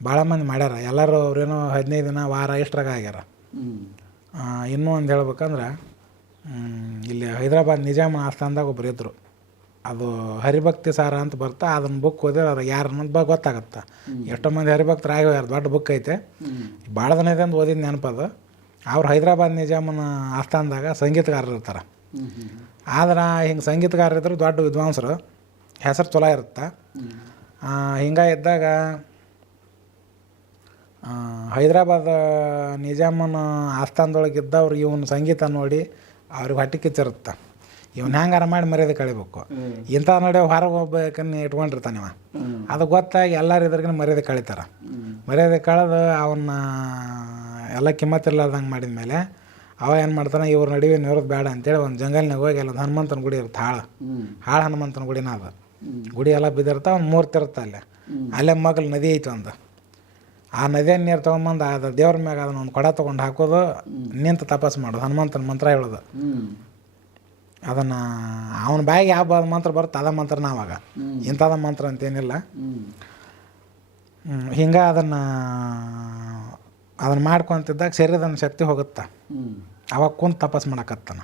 ಭಾಳ ಮಂದಿ ಮಾಡ್ಯಾರ. ಎಲ್ಲರೂ ಅವ್ರೇನೋ ಹದಿನೈದು ದಿನ ವಾರ ಇಷ್ಟರಾಗ ಆಗ್ಯಾರ. ಇನ್ನೂ ಒಂದು ಹೇಳ್ಬೇಕಂದ್ರೆ ಇಲ್ಲಿ ಹೈದರಾಬಾದ್ ನಿಜಾಮ ಆಸ್ಥಾನದಾಗ ಒಬ್ಬರು ಇದ್ದರು ಅದು ಹರಿಭಕ್ತಿ ಸಾರ ಅಂತ ಬರ್ತಾ ಅದನ್ನ ಬುಕ್ ಓದಿದ್ರೆ ಅದು ಯಾರು ಅನ್ನೋದು ಬ ಗೊತ್ತಾಗತ್ತೆ. ಎಷ್ಟೋ ಮಂದಿ ಹರಿಭಕ್ತರು ಆಗ್ಯಾರ ದೊಡ್ಡ ಬುಕ್ ಐತೆ. ಹ್ಮ್. ಇದೆ ಅಂತ ಓದಿದ ನೆನಪದು ಅವ್ರು ಹೈದರಾಬಾದ್ ನಿಜಾಮನ ಆಸ್ಥಾನದಾಗ ಸಂಗೀತಗಾರರು ಇರ್ತಾರೆ. ಆದ್ರೆ ಹಿಂಗೆ ಸಂಗೀತಗಾರರು ಇದ್ರು ದೊಡ್ಡ ವಿದ್ವಾಂಸರು. ಹೆಸರು ಚಲೋ ಇರುತ್ತೆ. ಹಿಂಗ ಇದ್ದಾಗ ಹೈದ್ರಾಬಾದ್ ನಿಜಾಮನ ಆಸ್ಥಾನದೊಳಗೆ ಇದ್ದವ್ರು ಇವನು ಸಂಗೀತ ನೋಡಿ ಅವ್ರಿಗೆ ಹೊಟ್ಟೆ ಕಿಚ್ಚಿರುತ್ತೆ. ಇವನು ಹ್ಯಾಂಗಾರ ಮಾಡಿ ಮರ್ಯಾದೆ ಕಳಿಬೇಕು. ಇಂತ ಇಂಥ ನಡೆ ಹೊರಗೆ ಹೋಗ್ಬೇಕನ್ನ ಇಟ್ಕೊಂಡಿರ್ತಾನೆ ಇವ. ಅದು ಗೊತ್ತಾಗಿ ಎಲ್ಲರೂ ಇದ್ರಗಿನ ಮರ್ಯಾದೆ ಕಳಿತಾರೆ. ಮರ್ಯಾದೆ ಕಳೆದು ಅವನ್ನ ಎಲ್ಲ ಕಿಮ್ಮತ್ತಿರ್ಲಾರ್ದಂಗೆ ಮಾಡಿದ ಮೇಲೆ ಅವ ಏನು ಮಾಡ್ತಾನೆ ಇವ್ರ ನಡುವೆ ನಿರೋದು ಬೇಡ ಅಂತೇಳಿ ಒಂದು ಜಂಗಲ್ನಾಗ ಹೋಗಿ ಎಲ್ಲ ಹನುಮಂತನ ಗುಡಿ ಇರುತ್ತೆ ಹಾಳು. ಹಾಳು ಹನುಮಂತನ ಗುಡಿನ ಅದು. ಗುಡಿ ಎಲ್ಲ ಬಿದ್ದಿರ್ತಾವ ಅವ್ನು ಮೂರ್ತಿ ಇರುತ್ತೆ ಅಲ್ಲೇ. ಅಲ್ಲೇ ಮಗಲ್ ನದಿ ಐತೆ ಒಂದು. ಆ ನದಿಯ ನೀರು ತೊಗೊಂಬಂದು ಅದು ದೇವ್ರ ಮ್ಯಾಗ ಅದನ್ನ ಒಂದು ಕೊಡ ತೊಗೊಂಡು ಹಾಕೋದು ನಿಂತು ತಪಾಸ್ ಮಾಡೋದು ಹನುಮಂತನ ಮಂತ್ರ ಹೇಳೋದು. ಅದನ್ನು ಅವನ ಬಾಯಿಗೆ ಯಾವ ಮಂತ್ರ ಬರುತ್ತೆ ಅದ ಮಂತ್ರ ನಾವಾಗ. ಇಂಥದ ಮಂತ್ರ ಅಂತೇನಿಲ್ಲ. ಹಿಂಗೆ ಅದನ್ನು ಅದನ್ನು ಮಾಡ್ಕೊತಿದ್ದಾಗ ಶರೀರದ ಶಕ್ತಿ ಹೋಗುತ್ತೆ? ಅವಾಗ ಕುಂತು ತಪಸ್ ಮಾಡಕತ್ತಾನ.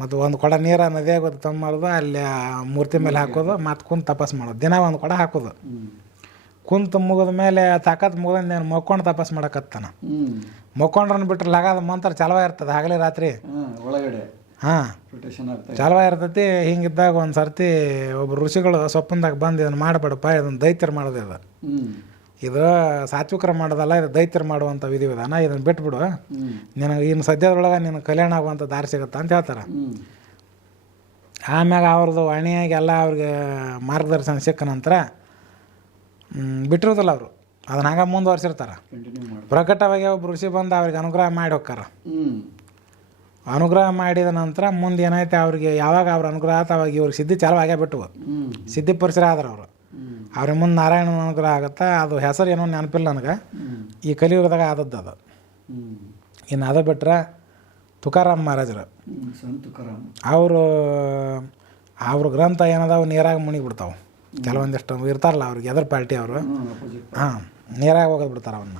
ಮತ್ತು ಒಂದು ಕೊಡ ನೀರ ನದಿಯಾಗ ತಂಬಾರ್ದು ಅಲ್ಲಿ ಮೂರ್ತಿ ಮೇಲೆ ಹಾಕೋದು ಮತ್ತು ಕುಂತು ತಪಸ್ ಮಾಡೋದು. ದಿನ ಒಂದು ಕೊಡ ಹಾಕೋದು. ಕುಂತು ಮುಗಿದ ಮೇಲೆ ತಾಕತ್ ಮುಗಿದ ನಾನು ಮಕ್ಕೊಂಡು ತಪಸ್ ಮಾಡಕತ್ತಾನ. ಮಕ್ಕೊಂಡ್ರನ್ನ ಬಿಟ್ರೆ ಲಗಾದ ಮಂತ್ರ ಚಲವ ಇರ್ತದೆ ಹಗಲಿ ರಾತ್ರಿ. ಒಳಗಡೆ. ಹಾಂ. ಚಾಲುವ ಇರ್ತೈತಿ ಹಿಂಗಿದ್ದಾಗ ಒಂದು ಸರ್ತಿ ಒಬ್ರು ಋಷಿಗಳು ಸೊಪ್ಪಂದಾಗ ಬಂದು ಇದನ್ನು ಮಾಡಬೇಡಪ್ಪ ಇದನ್ನು ದೈತ್ಯರು ಮಾಡೋದು ಇದು ಇದು ಸಾತ್ವಿಕರ ಮಾಡೋದಲ್ಲ ಇದು ದೈತ್ಯರು ಮಾಡುವಂಥ ವಿಧಿವಿಧಾನ ಇದನ್ನು ಬಿಟ್ಬಿಡು. ನಿನಗೆ ಇನ್ನು ಸದ್ಯದೊಳಗೆ ನಿನಗೆ ಕಲ್ಯಾಣ ಆಗುವಂಥ ದಾರಿ ಸಿಗುತ್ತೆ ಅಂತ ಹೇಳ್ತಾರೆ. ಆಮ್ಯಾಗ ಅವ್ರದ್ದು ವಾಣಿಯಾಗಿ ಎಲ್ಲ ಅವ್ರಿಗೆ ಮಾರ್ಗದರ್ಶನ ಸಿಕ್ಕ ನಂತರ ಬಿಟ್ಟಿರೋದಿಲ್ಲ ಅವರು. ಅದನ್ನ ಹಂಗೆ ಮುಂದುವರ್ಸಿರ್ತಾರೆ. ಪ್ರಕಟವಾಗಿ ಒಬ್ಬ ಋಷಿ ಬಂದು ಅವ್ರಿಗೆ ಅನುಗ್ರಹ ಮಾಡಿ ಹೋಗ್ತಾರ. ಅನುಗ್ರಹ ಮಾಡಿದ ನಂತರ ಮುಂದೆ ಏನೈತೆ ಅವ್ರಿಗೆ ಯಾವಾಗ ಅವ್ರ ಅನುಗ್ರಹ ಆತ ಅವಾಗ ಇವ್ರಿಗೆ ಸಿದ್ಧಿ ಚಾಲು ಆಗೇ ಬಿಟ್ಟು ಸಿದ್ಧಿ ಪರಿಸರ ಆದ್ರೆ ಅವರು ಅವ್ರ ಮುಂದೆ ನಾರಾಯಣನ ಅನುಗ್ರಹ ಆಗುತ್ತೆ ಅದು ಹೆಸರು ಏನೋ ನೆನಪಿಲ್ಲ ನನಗೆ. ಈ ಕಲಿಯುಗದಾಗ ಆದದ್ದು ಅದು. ಇನ್ನು ಅದು ಬಿಟ್ರೆ ತುಕಾರಾಮ್ ಮಹಾರಾಜರು. ಅವರು ಅವ್ರ ಗ್ರಂಥ ಏನದಾವು ನೀರಾಗಿ ಮುಣಿಗ್ಬಿಡ್ತಾವೆ ಕೆಲವೊಂದಿಷ್ಟು ಇರ್ತಾರಲ್ಲ ಅವ್ರಿಗೆ ಎದ್ರ ಪಾರ್ಟಿ ಅವರು. ಹಾಂ ನೀರಾಗಿ ಹೋಗೋದು ಬಿಡ್ತಾರೆ ಅವನ್ನ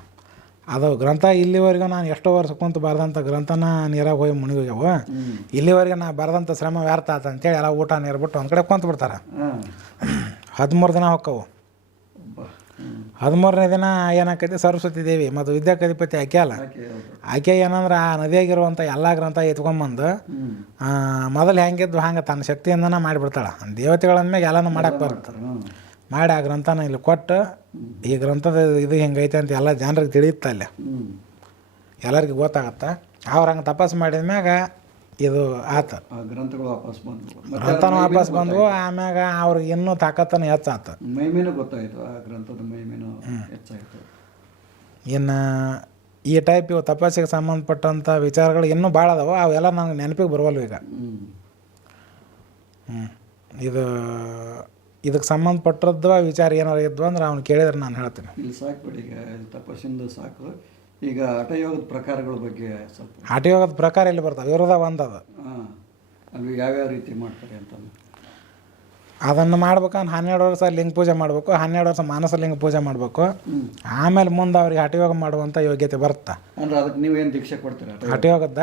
ಅದು ಗ್ರಂಥ ಇಲ್ಲಿವರೆಗೂ ನಾನು ಎಷ್ಟೋ ವರ್ಷ ಕುಂತು ಬರೆದಂಥ ಗ್ರಂಥನ ನೀರಾಗ ಹೋಗಿ ಮುಣಿಗೋಗ್ಯಾವ ಇಲ್ಲಿವರೆಗೆ ನಾ ಬರೆದಂಥ ಶ್ರಮ ವ್ಯರ್ಥ ಆತ ಅಂತೇಳಿ ಎಲ್ಲ ಊಟ ನೀರು ಬಿಟ್ಟು ಒಂದು ಕಡೆ ಕುಂತು ಬಿಡ್ತಾರೆ. ಹದಿಮೂರು ದಿನ ಹೋಕ್ಕವು. ಹದಿಮೂರನೇ ದಿನ ಏನಾಕೈತಿ? ಸರಸ್ವತಿ ದೇವಿ. ಮತ್ತು ವಿದ್ಯಾಕಧಿಪತಿ ಆಕೆ ಅಲ್ಲ. ಆಕೆ ಏನಂದ್ರೆ ಆ ನದಿಯಾಗಿರುವಂಥ ಎಲ್ಲ ಗ್ರಂಥ ಎತ್ಕೊಂಬಂದು ಮೊದಲು ಹೆಂಗಿದ್ದು ಹಂಗೆ ತನ್ನ ಶಕ್ತಿಯಿಂದನೇ ಮಾಡಿಬಿಡ್ತಾಳೆ. ದೇವತೆಗಳಂದ್ಮೇಲೆ ಎಲ್ಲನೂ ಮಾಡಕ್ಕೆ ಬರುತ್ತೆ. ಮಾಡಿ ಆ ಗ್ರಂಥನ ಇಲ್ಲಿ ಕೊಟ್ಟು ಈ ಗ್ರಂಥದ ಇದು ಹೆಂಗೈತೆ ಅಂತ ಎಲ್ಲ ಜನರಿಗೆ ತಿಳಿಯುತ್ತೆ ಅಲ್ಲಿ. ಎಲ್ಲರಿಗೂ ಗೊತ್ತಾಗತ್ತೆ. ಅವ್ರು ಹಂಗೆ ತಪಾಸ್ ಮಾಡಿದ ಮ್ಯಾಗ ಇದು ಆತ. ಗ್ರಂಥಗಳು ವಾಪಸ್ ಬಂದ್ವು. ಗ್ರಂಥನ ವಾಪಸ್ ಬಂದ್ವು ಆಮ್ಯಾಗ ಅವ್ರಿಗೆ ಇನ್ನೂ ತಾಕತ್ತನ ಹೆಚ್ಚಾತ. ಮೈಮೇನು ಗೊತ್ತಾಯ್ತು ಆ ಗ್ರಂಥದ ಮೈಮೇನು ಹೆಚ್ಚಾಯಿತು. ಇನ್ನು ಈ ಟೈಪ್ ಇವು ತಪಾಸಿಗೆ ಸಂಬಂಧಪಟ್ಟಂಥ ವಿಚಾರಗಳು ಇನ್ನೂ ಭಾಳ ಅದಾವ ಅವೆಲ್ಲ ನನಗೆ ನೆನಪಿಗೆ ಬರುವಲ್ವ ಈಗ. ಹ್ಞೂ ಇದು ಇದಕ್ಕೆ ಸಂಬಂಧಪಟ್ಟದ್ದು ವಿಚಾರ ಏನಾರು ಇದ್ವು ಅಂದ್ರೆ ಅವ್ನು ಕೇಳಿದ್ರೆ ನಾನು ಹೇಳ್ತೀನಿ. ಇಲ್ಲಿ ಸಾಕು ಬಿಡಿ ಈಗ ತಪಸ್ಸಿಂದ ಸಾಕು. ಈಗ ಹಠಯೋಗದ ಪ್ರಕಾರಗಳ ಬಗ್ಗೆ ಸ್ವಲ್ಪ. ಹಠಯೋಗದ ಪ್ರಕಾರ ಇಲ್ಲಿ ಬರ್ತಾವ ವಿರೋಧ ಒಂದದ ಅಲ್ಲಿ ಯಾವ್ಯಾವ ರೀತಿ ಮಾಡ್ತಾರೆ ಅಂತ ಅದನ್ನು ಮಾಡ್ಬೇಕಂದ್ರೆ ಹನ್ನೆರಡು ವರ್ಷ ಲಿಂಗ ಪೂಜೆ ಮಾಡಬೇಕು ಹನ್ನೆರಡು ವರ್ಷ ಮಾನಸ ಲಿಂಗ ಪೂಜೆ ಮಾಡಬೇಕು. ಆಮೇಲೆ ಮುಂದೆ ಅವ್ರಿಗೆ ಹಠಯೋಗ ಮಾಡುವಂಥ ಯೋಗ್ಯತೆ ಬರುತ್ತೆ? ಅಂದ್ರೆ ಅದಕ್ಕೆ ನೀವೇನು ದೀಕ್ಷೆ ಕೊಡ್ತೀರಾ? ಹಠಯೋಗ? ಹಠಯೋಗದ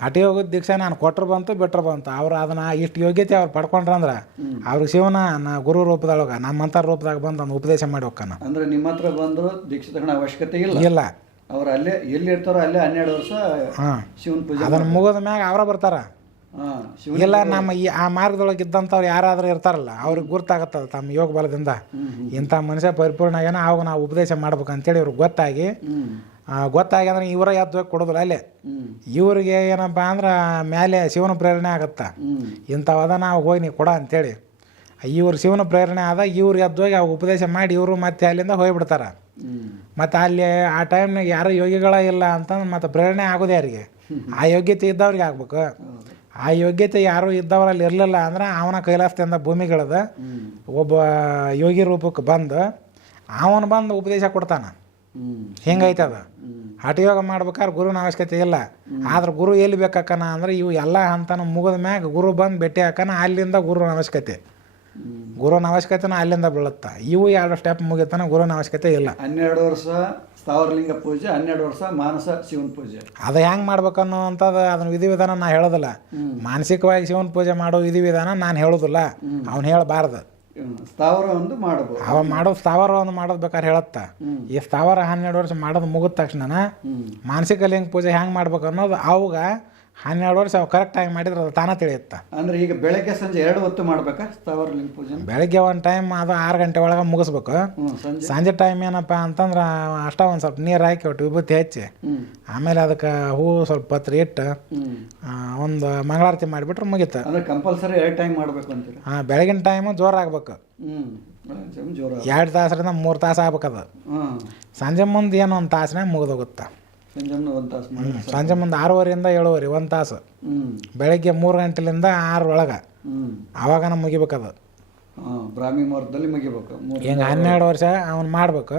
ಹಠಯೋಗದ ದೀಕ್ಷೆ ನಾನು ಕೊಟ್ಟರು ಬಂತು ಬಿಟ್ಟರು ಬಂತು. ಅವ್ರು ಅದನ್ನ ಇಷ್ಟು ಯೋಗ್ಯತೆ ಅವ್ರು ಪಡ್ಕೊಂಡ್ರಂದ್ರೆ ಅಂದ್ರೆ ಅವ್ರಿಗೆ ಶಿವನ ನಾ ಗುರು ರೂಪದೊಳಗೆ ನಮ್ಮಂಥ ರೂಪದಾಗ ಬಂದು ಒಂದು ಉಪದೇಶ ಮಾಡಿ ಹೋಗ್ಕನ ಅಂದ್ರೆ ನಿಮ್ಮ ಹತ್ರ ಬಂದ್ರು ದೀಕ್ಷೆ ತಗೊಳ್ಳೋ ಅವಶ್ಯಕತೆ ಇಲ್ಲ? ಇಲ್ಲ. ಅವ್ರು ಅಲ್ಲೇ ಎಲ್ಲಿ ಇರ್ತಾರೋ ಅಲ್ಲೇ ಹನ್ನೆರಡು ವರ್ಷ ಹಾಂ. ಶಿವನ ಪೂಜೆ ಅದನ್ನು ಮುಗಿದ ಮ್ಯಾಗ ಅವರ ಬರ್ತಾರ. ಇಲ್ಲ ನಮ್ಮ ಈ ಆ ಮಾರ್ಗದೊಳಗೆ ಇದ್ದಂಥವ್ರು ಯಾರಾದರೂ ಇರ್ತಾರಲ್ಲ ಅವ್ರಿಗೆ ಗುರ್ತಾಗತ್ತದ ತಮ್ಮ ಯೋಗ ಬಲದಿಂದ ಇಂಥ ಮನುಷ್ಯ ಪರಿಪೂರ್ಣ ಆಗ್ಯಾನ ಅವಾಗ ನಾವು ಉಪದೇಶ ಮಾಡ್ಬೇಕು ಅಂತೇಳಿ ಇವ್ರಿಗೆ ಗೊತ್ತಾಗಿ ಗೊತ್ತಾಗಿ ಅಂದ್ರೆ ಇವರ ಹೋಗಿ ಕೊಡೋದಿಲ್ಲ ಅಲ್ಲೇ. ಇವ್ರಿಗೆ ಏನಪ್ಪ ಅಂದ್ರೆ ಮೇಲೆ ಶಿವನ ಪ್ರೇರಣೆ ಆಗತ್ತೆ. ಇಂಥವದ ನಾವು ಹೋಗಿ ನೀವು ಕೊಡ ಅಂತೇಳಿ. ಇವ್ರ ಶಿವನ ಪ್ರೇರಣೆ ಆದ ಇವ್ರು ಎದ್ದು ಹೋಗಿ ಆ ಉಪದೇಶ ಮಾಡಿ ಇವರು ಮತ್ತೆ ಅಲ್ಲಿಂದ ಹೋಗ್ಬಿಡ್ತಾರೆ. ಮತ್ತೆ ಅಲ್ಲಿ ಆ ಟೈಮ್ನಾಗ ಯಾರು ಯೋಗಿಗಳ ಇಲ್ಲ ಅಂತಂದ್ರೆ ಮತ್ತೆ ಪ್ರೇರಣೆ ಆಗೋದೇ ಯಾರಿಗೆ? ಆ ಯೋಗ್ಯತೆ ಇದ್ದವ್ರಿಗೆ ಆಗ್ಬೇಕು. ಆ ಯೋಗ್ಯತೆ ಯಾರು ಇದ್ದವರಲ್ಲಿ ಇರಲಿಲ್ಲ ಅಂದ್ರೆ ಅವನ ಕೈಲಾಸದಿಂದ ಭೂಮಿಗಳದ ಒಬ್ಬ ಯೋಗಿ ರೂಪಕ್ಕೆ ಬಂದು, ಅವನು ಬಂದು ಉಪದೇಶ ಕೊಡ್ತಾನ. ಹಿಂಗೈತದ ಹಠಯೋಗ ಮಾಡ್ಬೇಕಾದ್ರೆ ಗುರುವಿನ ಅವಶ್ಯಕತೆ ಇಲ್ಲ. ಆದ್ರೆ ಗುರು ಎಲ್ಲಿ ಬೇಕಕ್ಕನ ಅಂದ್ರೆ ಇವು ಎಲ್ಲ ಹಂತನ ಮುಗಿದ ಮ್ಯಾಗ ಗುರು ಬಂದು ಭೇಟಿ ಹಾಕನ, ಅಲ್ಲಿಂದ ಗುರುವಿನ ಅವಶ್ಯಕತೆ. ಗುರುವಿನ ಅವಶ್ಯಕತೆನ ಅಲ್ಲಿಂದ ಬೀಳುತ್ತೆ. ಇವು ಎರಡು ಸ್ಟೆಪ್ ಮುಗಿತಾನ ಗುರುವನ ಅವಶ್ಯಕತೆ ಇಲ್ಲ. ಹನ್ನೆರಡು ವರ್ಷ ಸ್ಥಾವರಲಿಂಗ ಪೂಜೆ ಹನ್ನೆರಡು ವರ್ಷ ಮಾನಸ ಶಿವನ ಪೂಜೆ. ಅದು ಹೆಂಗೆ ಮಾಡ್ಬೇಕನ್ನೋ ಅಂಥದ್ದು ಅದನ್ನ ವಿಧಿವಿಧಾನ ನಾ ಹೇಳೋದಿಲ್ಲ. ಮಾನಸಿಕವಾಗಿ ಶಿವನ ಪೂಜೆ ಮಾಡೋ ವಿಧಿವಿಧಾನ ನಾನು ಹೇಳೋದಿಲ್ಲ. ಅವ್ನು ಹೇಳಬಾರ್ದು. ಸ್ಥಾವರ ಒಂದು ಮಾಡಬಹುದು. ಅವ ಮಾಡೋ ಸ್ಥಾವರ ಒಂದು ಮಾಡೋದು ಬೇಕಾದ್ರೆ ಹೇಳತ್ತ. ಈ ಸ್ಥಾವರ ಹನ್ನೆರಡು ವರ್ಷ ಮಾಡೋದು ಮುಗಿದ ತಕ್ಷಣ ಮಾನಸಿಕ ಲಿಂಗ ಪೂಜೆ ಹೆಂಗೆ ಮಾಡ್ಬೇಕು ಅನ್ನೋದು ಅವಾಗ ಹನ್ನೆರಡು ವರ್ಷ ಅವು ಕರೆಕ್ಟಾಗಿ ಮಾಡಿದ್ರೆ ಅದು ತಾನೇ ತಿಳಿಯುತ್ತೆ. ಅಂದ್ರೆ ಈಗ ಬೆಳಗ್ಗೆ ಸಂಜೆ ಎರಡು ಹೊತ್ತು ಮಾಡ್ಬೇಕಾ ಸ್ಥಾವರಲಿಂಗ ಪೂಜೆ? ಬೆಳಗ್ಗೆ ಒಂದು ಟೈಮ್ ಅದು ಆರು ಗಂಟೆ ಒಳಗೆ ಮುಗಿಸ್ಬೇಕು. ಸಂಜೆ. ಸಂಜೆ ಟೈಮ್ ಏನಪ್ಪ ಅಂತಂದ್ರೆ ಅಷ್ಟ ಒಂದು ಸ್ವಲ್ಪ ನೀರು ಹಾಕಿ ಒಟ್ಟು ವಿಭೂತಿ ಹೆಚ್ಚಿ ಆಮೇಲೆ ಅದಕ್ಕೆ ಹೂವು ಸ್ವಲ್ಪ ಪತ್ರಿ ಇಟ್ಟು ಒಂದು ಮಂಗಳಾರತಿ ಮಾಡಿಬಿಟ್ರೆ ಮುಗೀತು. ಅಂದ್ರೆ ಕಂಪಲ್ಸರಿ ಎರಡು ಟೈಮ್ ಮಾಡ್ಬೇಕು ಅಂತೀರಿ? ಆ, ಬೆಳಗಿನ ಟೈಮು ಜೋರಾಗಬೇಕು ಹ್ಮ್ ಬೆಳಗ್ಗೆ time ಜೋರ ಎರಡು ತಾಸರಿಂದ ಮೂರು ತಾಸು ಆಗ್ಬೇಕದು. ಸಂಜೆ ಮುಂದೆ ಏನೋ ಒಂದು ತಾಸನೇ ಮುಗಿದೋಗುತ್ತೆ. ಸಂಜೆ ಒಂದು ತಾಸು ಮಾಡಿ ಸಂಜೆ ಮುಂದೆ ಆರೂವರೆಯಿಂದ ಏಳುವರೆ ಒಂದು ತಾಸು. ಬೆಳಗ್ಗೆ ಮೂರು ಗಂಟೆಲಿಂದ ಆರು ಒಳಗೆ. ಅವಾಗ ಆವಾಗನ ಮುಗಿಬೇಕದು. ಬ್ರಾಹ್ಮಿ ಮುಹೂರ್ತದಲ್ಲಿ ಮುಗಿಬೇಕು. ಹಿಂಗೆ ಹನ್ನೆರಡು ವರ್ಷ ಅವ್ನು ಮಾಡ್ಬೇಕು.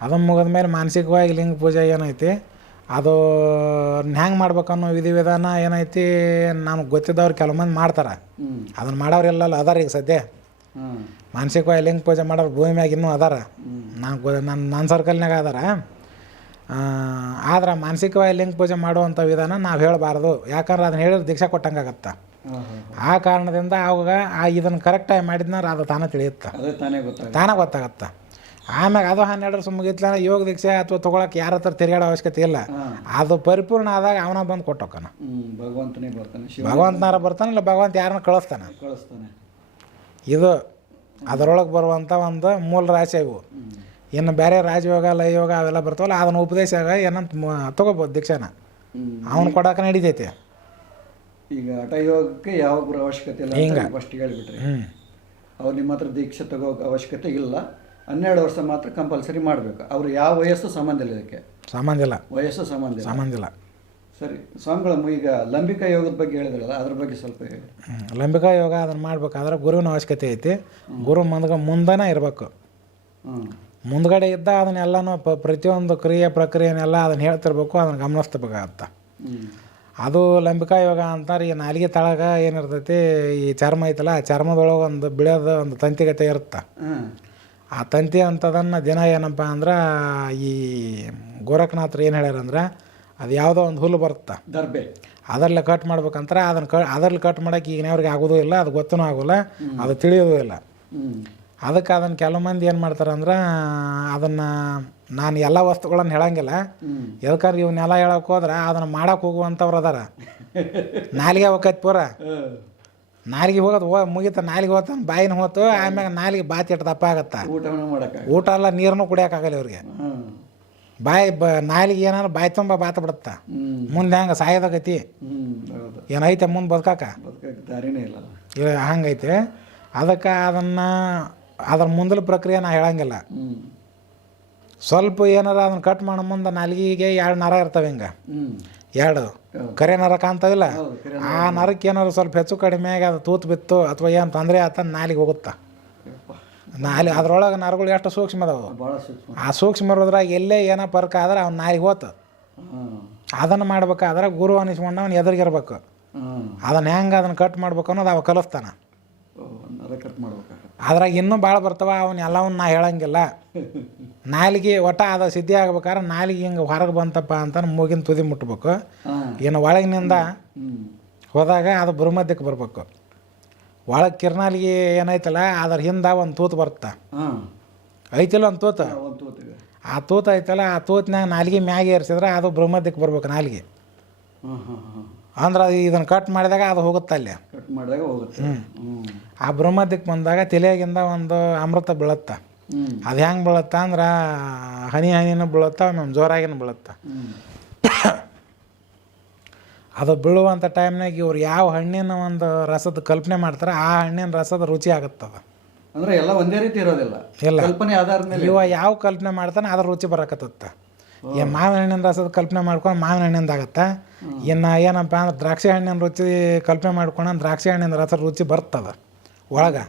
ಅದನ್ನ ಮುಗಿದ ಮೇಲೆ ಮಾನಸಿಕವಾಗಿ ಲಿಂಗ ಪೂಜೆ ಏನೈತಿ ಅದು ಹೆಂಗೆ ಮಾಡ್ಬೇಕು ಅನ್ನೋ ವಿಧಿ ವಿಧಾನ ಏನೈತಿ ನಮ್ಗೆ ಗೊತ್ತಿದ್ದವ್ರು ಕೆಲವು ಮಂದಿ ಮಾಡ್ತಾರೆ ಅದನ್ನ ಮಾಡೋರು ಎಲ್ಲ ಅದಾರ ಈಗ ಸದ್ಯ. ಮಾನಸಿಕವಾಗಿ ಲಿಂಗ ಪೂಜೆ ಮಾಡೋರು ಭೂಮಿ ಮ್ಯಾಗ ಇನ್ನೂ ಅದಾರ. ನಾನು ನನ್ನ ನನ್ನ ಸರ್ಕಲ್ನಾಗ ಅದಾರ. ಆದ್ರೆ ಮಾನಸಿಕವಾಗಿ ಲಿಂಗ ಪೂಜೆ ಮಾಡುವಂಥ ವಿಧಾನ ನಾವು ಹೇಳಬಾರ್ದು. ಯಾಕಂದ್ರೆ ಅದನ್ನ ಹೇಳಿದ್ರೆ ದೀಕ್ಷಾ ಕೊಟ್ಟಂಗಾಗತ್ತೆ. ಆ ಕಾರಣದಿಂದ ಅವಾಗ ಆ ಇದನ್ನು ಕರೆಕ್ಟಾಗಿ ಮಾಡಿದ್ನಾರ ಅದು ತಾನೇ ತಿಳಿಯುತ್ತೆ. ತಾನೇ ಗೊತ್ತಾಗ ತಾನೇ ಗೊತ್ತಾಗತ್ತೆ. ಆಮ್ಯಾಗ ಅದು ಹನ್ನೆರಡು ವರ್ಷ ಮುಗಿತ್ಲ ಯೋಗ ದೀಕ್ಷೆ ಅಥವಾ ತೊಗೊಳಕ್ಕೆ ಯಾರ ಹತ್ರ ತಿರುಗಾಡೋ ಅವಶ್ಯಕತೆ ಇಲ್ಲ. ಅದು ಪರಿಪೂರ್ಣ ಆದಾಗ ಅವನ ಬಂದು ಕೊಟ್ಟೋಕನ. ಭಗವಂತನೇ ಬರ್ತಾನೆ. ಭಗವಂತನಾರ ಬರ್ತಾನೆ. ಇಲ್ಲ ಭಗವಂತ ಯಾರನ್ನ ಕಳಿಸ್ತಾನೆ? ಕಳಿಸ್ತಾನೆ. ಇದು ಅದರೊಳಗೆ ಬರುವಂಥ ಒಂದು ಮೂಲ ರಾಶಿ ಇವು. ಇನ್ನು ಬೇರೆ ರಾಜಯೋಗ ಲಯಯೋಗ ಅವೆಲ್ಲ ಬರ್ತಾವಲ್ಲ ಅದನ್ನ ಉಪದೇಶ ಏನಂತ ತಗೋಬೋದು ದೀಕ್ಷಾನ. ಅವನು ಕೊಡಕ್ಕೆ ನಡೀತೈತೆ. ಈಗ ಹಠಯೋಗಕ್ಕೆ ಯಾವ ಗುರು ಅವಶ್ಯಕತೆ ಇಲ್ಲ ಹಿಂಗೆ. ಫಸ್ಟ್ ಹೇಳ್ಬಿಟ್ರಿ. ಹ್ಞೂ ಅವ್ರು ನಿಮ್ಮ ಹತ್ರ ದೀಕ್ಷೆ ತಗೋ ಅವಶ್ಯಕತೆ ಇಲ್ಲ. ಹನ್ನೆರಡು ವರ್ಷ ಮಾತ್ರ ಕಂಪಲ್ಸರಿ ಮಾಡಬೇಕು. ಅವ್ರು ಯಾವ ವಯಸ್ಸು ಸಂಬಂಧ ಇಲ್ಲ ಇದಕ್ಕೆ. ಸಂಬಂಧ ಇಲ್ಲ. ವಯಸ್ಸು ಸಂಬಂಧ ಸಂಬಂಧ ಇಲ್ಲ. ಸರಿ ಸ್ವಾಮಿಗಳ ಈಗ ಲಂಬಿಕಾ ಯೋಗದ ಬಗ್ಗೆ ಹೇಳಿದ್ರಲ್ಲ ಅದ್ರ ಬಗ್ಗೆ ಸ್ವಲ್ಪ ಹೇಳಿ. ಲಂಬಿಕ ಯೋಗ ಅದನ್ನು ಮಾಡ್ಬೇಕಾದ್ರೆ ಗುರುವಿನ ಅವಶ್ಯಕತೆ ಐತಿ. ಗುರು ಮುಂದ್ಗ ಮುಂದನೇ ಇರಬೇಕು. ಮುಂದ್ಗಡೆ ಇದ್ದ ಅದನ್ನೆಲ್ಲನೂ ಪ ಪ್ರತಿಯೊಂದು ಕ್ರಿಯೆ ಪ್ರಕ್ರಿಯೆನೆಲ್ಲ ಅದನ್ನು ಹೇಳ್ತಿರ್ಬೇಕು ಅದನ್ನು ಗಮನಿಸ್ತಿರ್ಬೇಕಾಗತ್ತೆ. ಹ್ಮ್. ಅದು ಲಂಬಿಕಾ ಯೋಗ ಅಂತಾರೆ ಈ ನಾಲಿಗೆ ತಳಗ ಏನಿರ್ತೈತಿ ಈ ಚರ್ಮ ಐತಲ್ಲ ಆ ಚರ್ಮದೊಳಗೆ ಒಂದು ಬಿಳೋದು ಒಂದು ತಂತಿಗತೆ ಇರುತ್ತೆ. ಆ ತಂತಿ ಅಂಥದನ್ನು ದಿನ ಏನಪ್ಪ ಅಂದ್ರೆ ಈ ಗೋರಖನಾಥ್ರು ಏನು ಹೇಳ್ಯಾರಂದ್ರೆ ಅದು ಯಾವುದೋ ಒಂದು ಹುಲ್ಲು ಬರುತ್ತೆ. ದರ್ಬೆ. ಅದರಲ್ಲಿ ಕಟ್ ಮಾಡ್ಬೇಕಂತಾರೆ ಅದನ್ನು ಕ ಅದರಲ್ಲಿ ಕಟ್ ಮಾಡೋಕೆ ಈಗಿನವ್ರಿಗೆ ಆಗೋದೂ ಇಲ್ಲ ಅದು ಗೊತ್ತೂ ಆಗೋಲ್ಲ ಅದು ತಿಳಿಯೋದೂ ಇಲ್ಲ. ಅದಕ್ಕೆ ಅದನ್ನು ಕೆಲವು ಮಂದಿ ಏನು ಮಾಡ್ತಾರೆ ಅಂದ್ರೆ ಅದನ್ನು ನಾನು ಎಲ್ಲ ವಸ್ತುಗಳನ್ನು ಹೇಳಂಗಿಲ್ಲ. ಎದಕ್ಕಾದ್ರೆ ಇವನ್ನೆಲ್ಲ ಹೇಳಕ್ಕೆ ಹೋದ್ರೆ ಅದನ್ನು ಮಾಡಕ್ಕೆ ಹೋಗುವಂಥವ್ರು ಅದಾರ. ನಾಲಿಗೆ ಹೋಗೈತೆ ಪೂರ. ನಾಲಿಗೆ ಹೋಗೋದು ಹೋ ಮುಗಿತ ನಾಲಿಗೆ ಹೋತಾನ ಬಾಯಿನ ಹೋತು ಆಮ್ಯಾಗ ನಾಲಿಗೆ ಬಾತಿ ಇಟ್ಟು ದಪ್ಪ ಆಗತ್ತೆ. ಊಟ ಎಲ್ಲ ನೀರನ್ನು ಕುಡಿಯೋಕ್ಕಾಗಲ್ಲ ಇವ್ರಿಗೆ. ಬಾಯಿ ಬ ನಾಲಿಗೆ ಏನಾರು ಬಾಯಿ ತುಂಬ ಬಾತ ಬಿಡುತ್ತ. ಮುಂದೆ ಹೆಂಗೆ ಸಾಯೋದಾಗೈತಿ ಏನೈತೆ ಮುಂದೆ ಬದುಕಾಕ? ಹಂಗೈತೆ. ಅದಕ್ಕೆ ಅದನ್ನು ಅದ್ರ ಮುಂದಲ ಪ್ರಕ್ರಿಯೆ ನಾ ಹೇಳಂಗಿಲ್ಲ. ಸ್ವಲ್ಪ ಏನಾರ ಅದನ್ನ ಕಟ್ ಮಾಡೋ ಮುಂದೆ ನಾಲಿಗೆಗೆ ಎರಡು ನರ ಇರ್ತವೆ ಹಿಂಗೆ. ಎರಡು. ಕರೆ ನರ ಕಾಣ್ತಾವಿಲ್ಲ? ಆ ನರಕ್ಕೆ ಏನಾರು ಸ್ವಲ್ಪ ಹೆಚ್ಚು ಕಡಿಮೆ ಆಗಿ ಅದು ತೂತು ಬಿತ್ತು ಅಥವಾ ಏನು ತೊಂದರೆ ಆತ ನಾಲಿಗೆ ಹೋಗುತ್ತಾ. ನಾಲಿ ಅದ್ರೊಳಗೆ ನರಗಳು ಎಷ್ಟು ಸೂಕ್ಷ್ಮ ಅದಾವು? ಆ ಸೂಕ್ಷ್ಮ ಇರೋದ್ರಾಗ ಎಲ್ಲೇ ಏನೋ ಪರ್ಕ ಆದ್ರೆ ಅವ್ನ ನಾಲಿಗೆ ಹೋತ. ಅದನ್ನು ಮಾಡ್ಬೇಕಾದ್ರೆ ಗುರು ಅನಿಸ್ಕೊಂಡು ಅವ್ನು ಎದುರಿಗಿರ್ಬೇಕು ಅದನ್ನ ಹೆಂಗೆ ಅದನ್ನು ಕಟ್ ಮಾಡ್ಬೇಕು ಅನ್ನೋದು ಅವ ಕಲಿಸ್ತಾನೆ. ಅದ್ರಾಗ ಇನ್ನೂ ಭಾಳ ಬರ್ತಾವ ಅವನ್ನ ಎಲ್ಲವನ್ನ ನಾ ಹೇಳಂಗಿಲ್ಲ. ನಾಲಿಗೆ ಒಟ್ಟ ಅದ ಸಿದ್ಧಿ ಆಗ್ಬೇಕಾದ್ರೆ ನಾಲಿಗೆ ಹಿಂಗೆ ಹೊರಗೆ ಬಂತಪ್ಪ ಅಂತ ಮೂಗಿನ ತುದಿ ಮುಟ್ಬೇಕು. ಇನ್ನು ಒಳಗಿನಿಂದ ಹೋದಾಗ ಅದು ಬ್ರಹ್ಮದ್ಯಕ್ಕೆ ಬರ್ಬೇಕು. ಒಳಗೆ ಕಿರ್ನಾಲಿಗೆ ಏನೈತಲ್ಲ ಅದ್ರ ಹಿಂದೆ ಒಂದು ತೂತು ಬರುತ್ತೆ. ಐತಿಲ್ಲ ಒಂದು ತೂತು? ಆ ತೂತು ಐತಲ್ಲ ಆ ತೂತ್ನಾಗ ನಾಲಿಗೆ ಮ್ಯಾಗೆ ಏರ್ಸಿದ್ರೆ ಅದು ಬ್ರಹ್ಮದ್ಯಕ್ಕೆ ಬರ್ಬೇಕು ನಾಲಿಗೆ. ಅಂದ್ರೆ ಅದು ಇದನ್ನು ಕಟ್ ಮಾಡಿದಾಗ ಅದು ಹೋಗುತ್ತೆ ಅಲ್ಲಿ ಕಟ್ ಮಾಡಿದಾಗ ಹೋಗುತ್ತೆ. ಆ ಬ್ರಹ್ಮದ್ಯಕ್ಕೆ ಬಂದಾಗ ತಲೆಯಾಗಿಂದ ಒಂದು ಅಮೃತ ಬೀಳುತ್ತೆ. ಅದು ಹೆಂಗೆ ಬೀಳುತ್ತೆ ಅಂದ್ರೆ ಹನಿ ಹನಿನೂ ಬೀಳುತ್ತೆ ನಮ್ಮ ಜೋರಾಗಿನೂ ಬೀಳುತ್ತೆ. ಅದು ಬೀಳುವಂಥ ಟೈಮ್ನಾಗ ಇವ್ರು ಯಾವ ಹಣ್ಣಿನ ಒಂದು ರಸದ ಕಲ್ಪನೆ ಮಾಡ್ತಾರೆ ಆ ಹಣ್ಣಿನ ರಸದ ರುಚಿ ಆಗುತ್ತದ ಅಂದ್ರೆ ಎಲ್ಲ ಒಂದೇ ರೀತಿ ಇರೋದಿಲ್ಲ. ಇಲ್ಲ. ಕಲ್ಪನೆ ಆಧಾರದ ಮೇಲೆ. ಇವ ಯಾವ ಕಲ್ಪನೆ ಮಾಡ್ತಾನೆ ಅದ್ರ ರುಚಿ ಬರಕತ್ತತ್ತ. ಈ ಮಾವಿನ ಹಣ್ಣಿನ ರಸದ ಕಲ್ಪನೆ ಮಾಡ್ಕೊಂಡು ಮಾವಿನ ಹಣ್ಣಿಂದ ಆಗುತ್ತೆ ಇನ್ನು ಏನಪ್ಪ ಅಂದ್ರೆ ದ್ರಾಕ್ಷಿ ಹಣ್ಣಿನ ರುಚಿ ಕಲ್ಪನೆ ಮಾಡ್ಕೊಂಡು ದ್ರಾಕ್ಷಿ ಹಣ್ಣಿನ ರಸದ ರುಚಿ ಬರ್ತದ ಒಳಗೆ.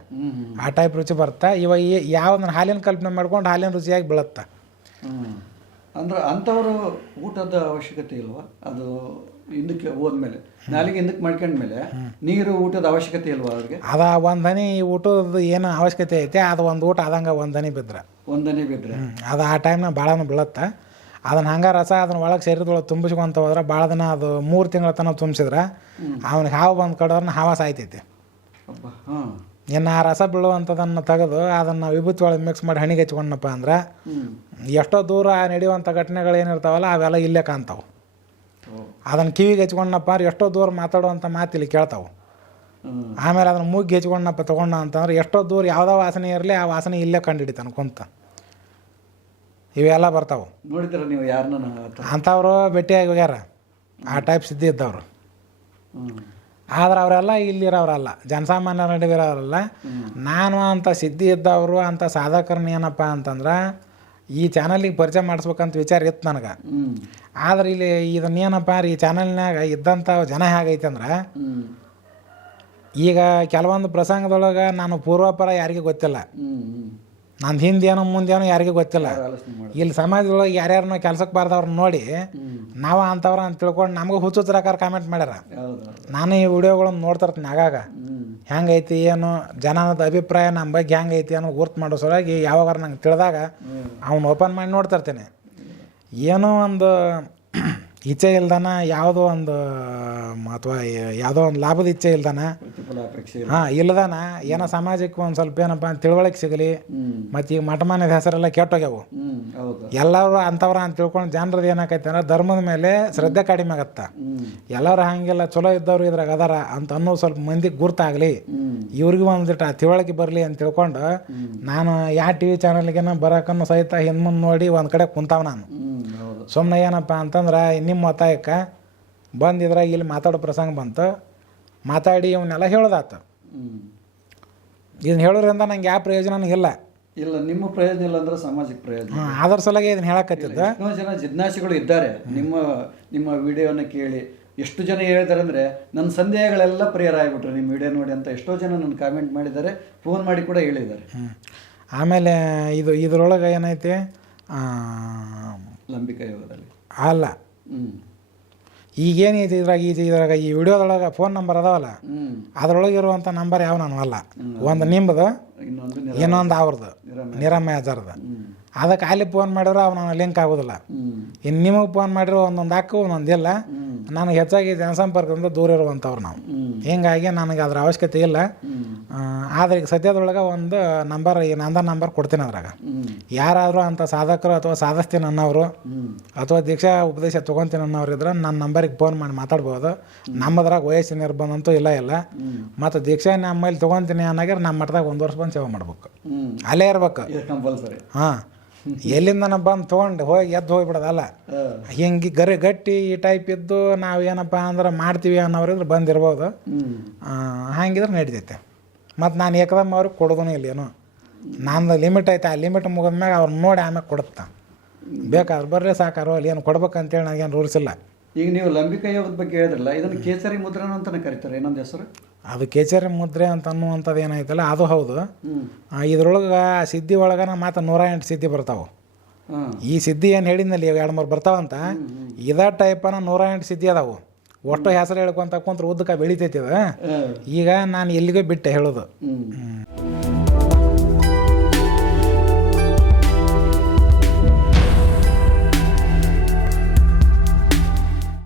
ಆ ಟೈಪ್ ರುಚಿ ಬರುತ್ತೆ ಇವಾಗ ಯಾವಂದ್ರೆ ಯಾವ್ದನ್ನ ಹಾಲಿನ ಕಲ್ಪನೆ ಮಾಡ್ಕೊಂಡು ಹಾಲಿನ ರುಚಿಯಾಗಿ ಬೀಳುತ್ತೆ. ಅಂದ್ರೆ ಅಂಥವರು ಊಟದ ಅವಶ್ಯಕತೆ ಇಲ್ವಾ? ಅದು ಹಿಂದಕ್ಕೆ ಹೋದ್ಮೇಲೆ ನಾಲಿಗೆ ಹಿಂದಕ್ಕೆ ಮಾಡ್ಕೊಂಡ್ಮೇಲೆ ನೀರು ಊಟದ ಅವಶ್ಯಕತೆ ಇಲ್ವಾ ಅವ್ರಿಗೆ? ಅದ ಒಂದು ಹನಿ ಊಟದ ಏನು ಅವಶ್ಯಕತೆ ಐತೆ ಅದು ಒಂದು ಊಟ ಆದಂಗೆ ಒಂದು ಹನಿ ಬಿದ್ರೆ. ಒಂದನೇ ಬಿದ್ರೆ. ಅದು ಆ ಟೈಮ್ನ ಭಾಳನೂ ಬೀಳತ್ತೆ. ಅದನ್ನ ಹಂಗೆ ರಸ ಅದನ್ನ ಒಳಗೆ ಶರೀರದೊಳಗೆ ತುಂಬಿಸ್ಕೊಂತ ಹೋದ್ರೆ ಭಾಳ ದಿನ ಅದು ಮೂರು ತಿಂಗಳ ತನಕ ತುಂಬಿಸಿದ್ರೆ ಅವ್ನಿಗೆ ಹಾವು ಬಂದು ಕಡೋರ್ನ ಹಾವ ಸಾಯ್ತೈತಿ. ಇನ್ನು ಆ ರಸ ಬೀಳುವಂಥದನ್ನು ತೆಗೆದು ಅದನ್ನು ವಿಭೂತಿ ಒಳಗೆ ಮಿಕ್ಸ್ ಮಾಡಿ ಹಣಿಗೆ ಹಚ್ಕೊಂಡಪ್ಪ ಅಂದ್ರೆ ಎಷ್ಟೋ ದೂರ ನಡೆಯುವಂಥ ಘಟನೆಗಳು ಏನಿರ್ತಾವಲ್ಲ ಅವೆಲ್ಲ ಇಲ್ಲೇ ಕಾಣ್ತಾವೆ. ಅದನ್ನ ಕಿವಿಗೆ ಹಚ್ಕೊಂಡಪ್ಪ ಅಂದ್ರೆ ಎಷ್ಟೋ ದೂರ ಮಾತಾಡುವಂಥ ಮಾತು ಇಲ್ಲಿ ಕೇಳ್ತಾವೆ. ಆಮೇಲೆ ಅದನ್ನು ಮೂಗ್ಗೆ ಹೆಚ್ಕೊಂಡಪ್ಪ ತೊಗೊಂಡ ಅಂತಂದ್ರೆ ಎಷ್ಟೋ ದೂರ ಯಾವುದೋ ವಾಸನೆ ಇರಲಿ ಆ ವಾಸನೆ ಇಲ್ಲೇ ಕಂಡು ಹಿಡಿತಾನೆ ಕುಂತ. ಇವೆಲ್ಲ ಬರ್ತಾವೆ. ನೋಡಿದ್ರೆ ನೀವು ಯಾರನ್ನ ಅಂಥವ್ರು ಭೇಟಿಯಾಗಿ ಹೋಗ್ಯಾರ. ಆ ಟೈಪ್ ಸಿದ್ಧಿ ಇದ್ದವ್ರು. ಆದ್ರೆ ಅವರೆಲ್ಲ ಇಲ್ಲಿರೋರಲ್ಲ ಜನಸಾಮಾನ್ಯರ ನಡುವಿರೋರಲ್ಲ. ನಾನು ಅಂತ ಸಿದ್ಧಿ ಇದ್ದವರು ಅಂತ ಸಾಧಕರನ್ನ ಏನಪ್ಪ ಅಂತಂದ್ರೆ ಈ ಚಾನಲಿಗೆ ಪರಿಚಯ ಮಾಡಿಸ್ಬೇಕಂತ ವಿಚಾರ ಇತ್ತು ನನಗೆ. ಆದ್ರೆ ಇಲ್ಲಿ ಇದನ್ನೇನಪ್ಪ ಈ ಚಾನಲ್ನಾಗ ಇದ್ದಂಥ ಜನ ಹೇಗೈತೆ ಅಂದ್ರೆ ಈಗ ಕೆಲವೊಂದು ಪ್ರಸಂಗದೊಳಗೆ ನಾನು ಪೂರ್ವಾಪರ ಯಾರಿಗೂ ಗೊತ್ತಿಲ್ಲ. ನಂದು ಹಿಂದೇನೋ ಮುಂದೇನೋ ಯಾರಿಗೂ ಗೊತ್ತಿಲ್ಲ. ಇಲ್ಲಿ ಸಮಾಜದೊಳಗೆ ಯಾರ್ಯಾರನ್ನ ಕೆಲ್ಸಕ್ಕೆ ಬಾರ್ದವ್ರನ್ನ ನೋಡಿ ನಾವು ಅಂಥವ್ರ ಅಂತ ತಿಳ್ಕೊಂಡು ನಮಗೂ ಹುಚ್ಚುಚ್ರಕಾರ ಕಾಮೆಂಟ್ ಮಾಡ್ಯಾರ. ನಾನು ಈ ವಿಡಿಯೋಗಳನ್ನು ನೋಡ್ತಿರ್ತೀನಿ ಆಗಾಗ. ಹೆಂಗೈತಿ ಏನು ಜನದ ಅಭಿಪ್ರಾಯ ನಮ್ಮ ಬಗ್ಗೆ ಹೆಂಗೈತಿ ಅನ್ನೋ ಗುರ್ತು ಮಾಡೋ ಸಲುವಾಗಿ ಯಾವಾಗ ನಂಗೆ ತಿಳಿದಾಗ ಅವ್ನು ಓಪನ್ ಮಾಡಿ ನೋಡ್ತಿರ್ತೀನಿ. ಏನೋ ಒಂದು ಇಚ್ಛೆ ಇಲ್ದಾನ ಯಾವುದೋ ಒಂದು ಅಥವಾ ಯಾವುದೋ ಒಂದು ಲಾಭದ ಇಚ್ಛೆ ಇಲ್ದಾನ ಹಾ ಇಲ್ದಾನ ಏನೋ ಸಮಾಜಕ್ಕೆ ಒಂದು ಸ್ವಲ್ಪ ಏನಪ್ಪ ಅಂತ ತಿಳುವಳಿಕೆ ಸಿಗಲಿ ಮತ್ತೆ ಈಗ ಮಠಮಾನದ ಹೆಸರೆಲ್ಲ ಕೆಟ್ಟೋಗ್ಯಾವು. ಎಲ್ಲರೂ ಅಂಥವ್ರ ಅಂತ ತಿಳ್ಕೊಂಡು ಜನರದ್ದು ಏನಾಕೈತೆ ಅಂದ್ರೆ ಧರ್ಮದ ಮೇಲೆ ಶ್ರದ್ಧೆ ಕಡಿಮೆ ಆಗತ್ತ. ಎಲ್ಲರೂ ಹಂಗೆಲ್ಲ ಚಲೋ ಇದ್ದವ್ರು ಇದ್ರಾಗ ಅದಾರ ಅಂತ ಅನ್ನೋ ಸ್ವಲ್ಪ ಮಂದಿಗೆ ಗುರ್ತಾಗಲಿ. ಇವ್ರಿಗೂ ಒಂದಿಟ್ಟು ಆ ತಿಳುವಳಿಕೆ ಬರಲಿ ಅಂತ ತಿಳ್ಕೊಂಡು ನಾನು ಯಾವ ಟಿ ವಿ ಚಾನಲ್ಗೇನ ಬರೋಕನ್ನು ಸಹಿತ ಹಿಂದ್ಮುಂದೆ ನೋಡಿ ಒಂದು ಕಡೆ ಕುಂತಾವ ನಾನು. ಸುಮ್ಮನೆ ಏನಪ್ಪ ಅಂತಂದ್ರೆ ನಿಮ್ಮ ಒತ್ತಾಯಕ್ಕೆ ಬಂದಿದ್ರಾಗ ಇಲ್ಲಿ ಮಾತಾಡೋ ಪ್ರಸಂಗ ಬಂತು. ಮಾತಾಡಿ ಇವನ್ನೆಲ್ಲ ಹೇಳೋದಾತ. ಇದನ್ನ ಹೇಳೋದ್ರಿಂದ ನಂಗೆ ಯಾವ ಪ್ರಯೋಜನ ಇಲ್ಲ. ಇಲ್ಲ ನಿಮ್ಮ ಪ್ರಯೋಜನ ಇಲ್ಲ ಅಂದ್ರೆ ಸಮಾಜಕ್ಕೆ ಪ್ರಯೋಜನ ಅದರ ಸಲುವಾಗಿ ಇದನ್ನ ಹೇಳಕತ್ತಿದ್ದ. ಎಷ್ಟೋ ಜನ ಜಿಜ್ಞಾಸಿಗಳು ಇದ್ದಾರೆ. ನಿಮ್ಮ ನಿಮ್ಮ ವಿಡಿಯೋನ ಕೇಳಿ. ಎಷ್ಟು ಜನ ಹೇಳಿದ್ದಾರೆ ಅಂದರೆ ನನ್ನ ಸಂದೇಹಗಳೆಲ್ಲ ಪರಿಹಾರ ಆಗಿಬಿಟ್ರೆ. ನಿಮ್ಮ ವಿಡಿಯೋ ನೋಡಿ ಅಂತ ಎಷ್ಟೋ ಜನ ನನ್ನ ಕಾಮೆಂಟ್ ಮಾಡಿದ್ದಾರೆ. ಫೋನ್ ಮಾಡಿ ಕೂಡ ಹೇಳಿದ್ದಾರೆ. ಆಮೇಲೆ ಇದು ಇದ್ರೊಳಗೆ ಏನೈತಿ? ಲಂಬಿಕಾ ಯೋಗದಲ್ಲಿ. ಅಲ್ಲ. ಹ್ಞೂ ಇದು ಇದ್ರಾಗ ಈ ಇದ್ರಾಗ ಈ ವಿಡಿಯೋದೊಳಗೆ ಫೋನ್ ನಂಬರ್ ಅದಾವಲ್ಲ ಅದರೊಳಗೆ ಇರುವಂಥ ನಂಬರ್ ಯಾವ ನಾನು ಅಲ್ಲ ಒಂದು ನಿಮ್ಮದು ಇನ್ನೊಂದು ಅವ್ರದ್ದು ನಿರಮ್ಯ. ಅಜರ್ದು ಅದಕ್ಕೆ ಅಲ್ಲಿ ಫೋನ್ ಮಾಡಿದ್ರೆ ಅವು ನಾನು ಲಿಂಕ್ ಆಗೋದಿಲ್ಲ. ಇನ್ನು ನಿಮಗೆ ಫೋನ್ ಮಾಡಿರೋ ಒಂದೊಂದು ಹಾಕು ಒಂದೊಂದು ಇಲ್ಲ. ನನಗೆ ಹೆಚ್ಚಾಗಿ ಜನಸಂಪರ್ಕದಿಂದ ದೂರ ಇರುವಂಥವ್ರು ನಾವು. ಹೀಗಾಗಿ ನನಗೆ ಅದ್ರ ಅವಶ್ಯಕತೆ ಇಲ್ಲ. ಆದರೆ ಈಗ ಸದ್ಯದೊಳಗೆ ಒಂದು ನಂಬರ್ ಈ ನಂದ ನಂಬರ್ ಕೊಡ್ತೀನಿ ಅದ್ರಾಗ. ಯಾರಾದರೂ ಅಂಥ ಸಾಧಕರು ಅಥವಾ ಸಾಧಿಸ್ತೀನಿ ಅನ್ನೋರು ಅಥವಾ ದೀಕ್ಷಾ ಉಪದೇಶ ತೊಗೊತೀನಿ ಅನ್ನೋರು ಇದ್ರೆ ನನ್ನ ನಂಬರಿಗೆ ಫೋನ್ ಮಾಡಿ ಮಾತಾಡ್ಬೋದು. ನಮ್ಮದ್ರಾಗ ವಯಸ್ಸಿನ ನಿರ್ಬಂಧ ಅಂತೂ ಇಲ್ಲ ಇಲ್ಲ. ಮತ್ತು ದೀಕ್ಷಾ ನಮ್ಮಲ್ಲಿ ತೊಗೊತೀನಿ ಅನ್ನೋಗ್ರೆ ನಮ್ಮ ಮಠದಾಗ ಒಂದು ವರ್ಷ ಬಂದು ಸೇವೆ ಮಾಡ್ಬೇಕು. ಅಲ್ಲೇ ಇರ್ಬೇಕು. ಹಾಂ. ಎಲ್ಲಿಂದ ಬಂದು ತೊಗೊಂಡು ಹೋಗಿ ಎದ್ದು ಹೋಗ್ಬಿಡೋದಲ್ಲ ಹಿಂಗೆ ಗರಿ ಗಟ್ಟಿ ಈ ಟೈಪ್ ಇದ್ದು ನಾವು ಏನಪ್ಪ ಅಂದ್ರೆ ಮಾಡ್ತೀವಿ ಅನ್ನೋರಿದ್ರೆ ಬಂದಿರ್ಬೋದು. ಹಾಗಿದ್ರೆ ನಡೀತೈತೆ. ಮತ್ತು ನಾನು ಏಕದಮ್ಮ ಅವ್ರಿಗೆ ಕೊಡೋದೂ ಇಲ್ಲೇನು ನಾನು ನಂದು ಲಿಮಿಟ್ ಐತೆ ಆ ಲಿಮಿಟ್ ಮುಗಿದ್ಮ್ಯಾಗ ಅವ್ರು ನೋಡಿ ಆಮೇಲೆ ಕೊಡುತ್ತಾ. ಬೇಕಾದ್ರೆ ಬರ್ರಿ ಸಾಕಾರು ಅಲ್ಲಿ ಏನು ಕೊಡ್ಬೇಕಂತೇಳಿ ನನಗೇನು ರೂಲ್ಸ್ ಇಲ್ಲ. ಈಗ ನೀವು ಲಂಬಿಕಾಯಿ ಯೋಗದ ಬಗ್ಗೆ ಹೇಳಿದ್ರಲ್ಲ ಇದನ್ನು ಕೇಸರಿ ಮುದ್ರಣ ಅಂತಲೇ ಕರೀತಾರೆ ಇನ್ನೊಂದು ಹೆಸರು? ಅದು ಕೇಚರಿ ಮುದ್ರೆ ಅಂತ ಅನ್ನುವಂಥದ್ದು ಏನೈತಲ್ಲ ಅದು ಹೌದು. ಇದ್ರೊಳಗೆ ಸಿದ್ಧಿ ಒಳಗನ ಮಾತ್ರ ನೂರ ಎಂಟು ಸಿದ್ಧಿ ಬರ್ತಾವೆ. ಈ ಸಿದ್ಧಿ ಏನು ಹೇಳಿದ್ನಲ್ಲಿ ಎರಡು ಮೂರು ಬರ್ತಾವಂತ ಇದೇ ಟೈಪನ ನೂರ ಎಂಟು ಸಿದ್ಧಿ ಅದಾವು. ಒಟ್ಟು ಹೆಸರು ಹೇಳ್ಕೊಂತ ಕುಂತ್ರೆ ಉದ್ದಕ್ಕೆ ಬೆಳಿತೈತಿ ಅದು. ಈಗ ನಾನು ಎಲ್ಲಿಗೋ ಬಿಟ್ಟೆ ಹೇಳೋದು.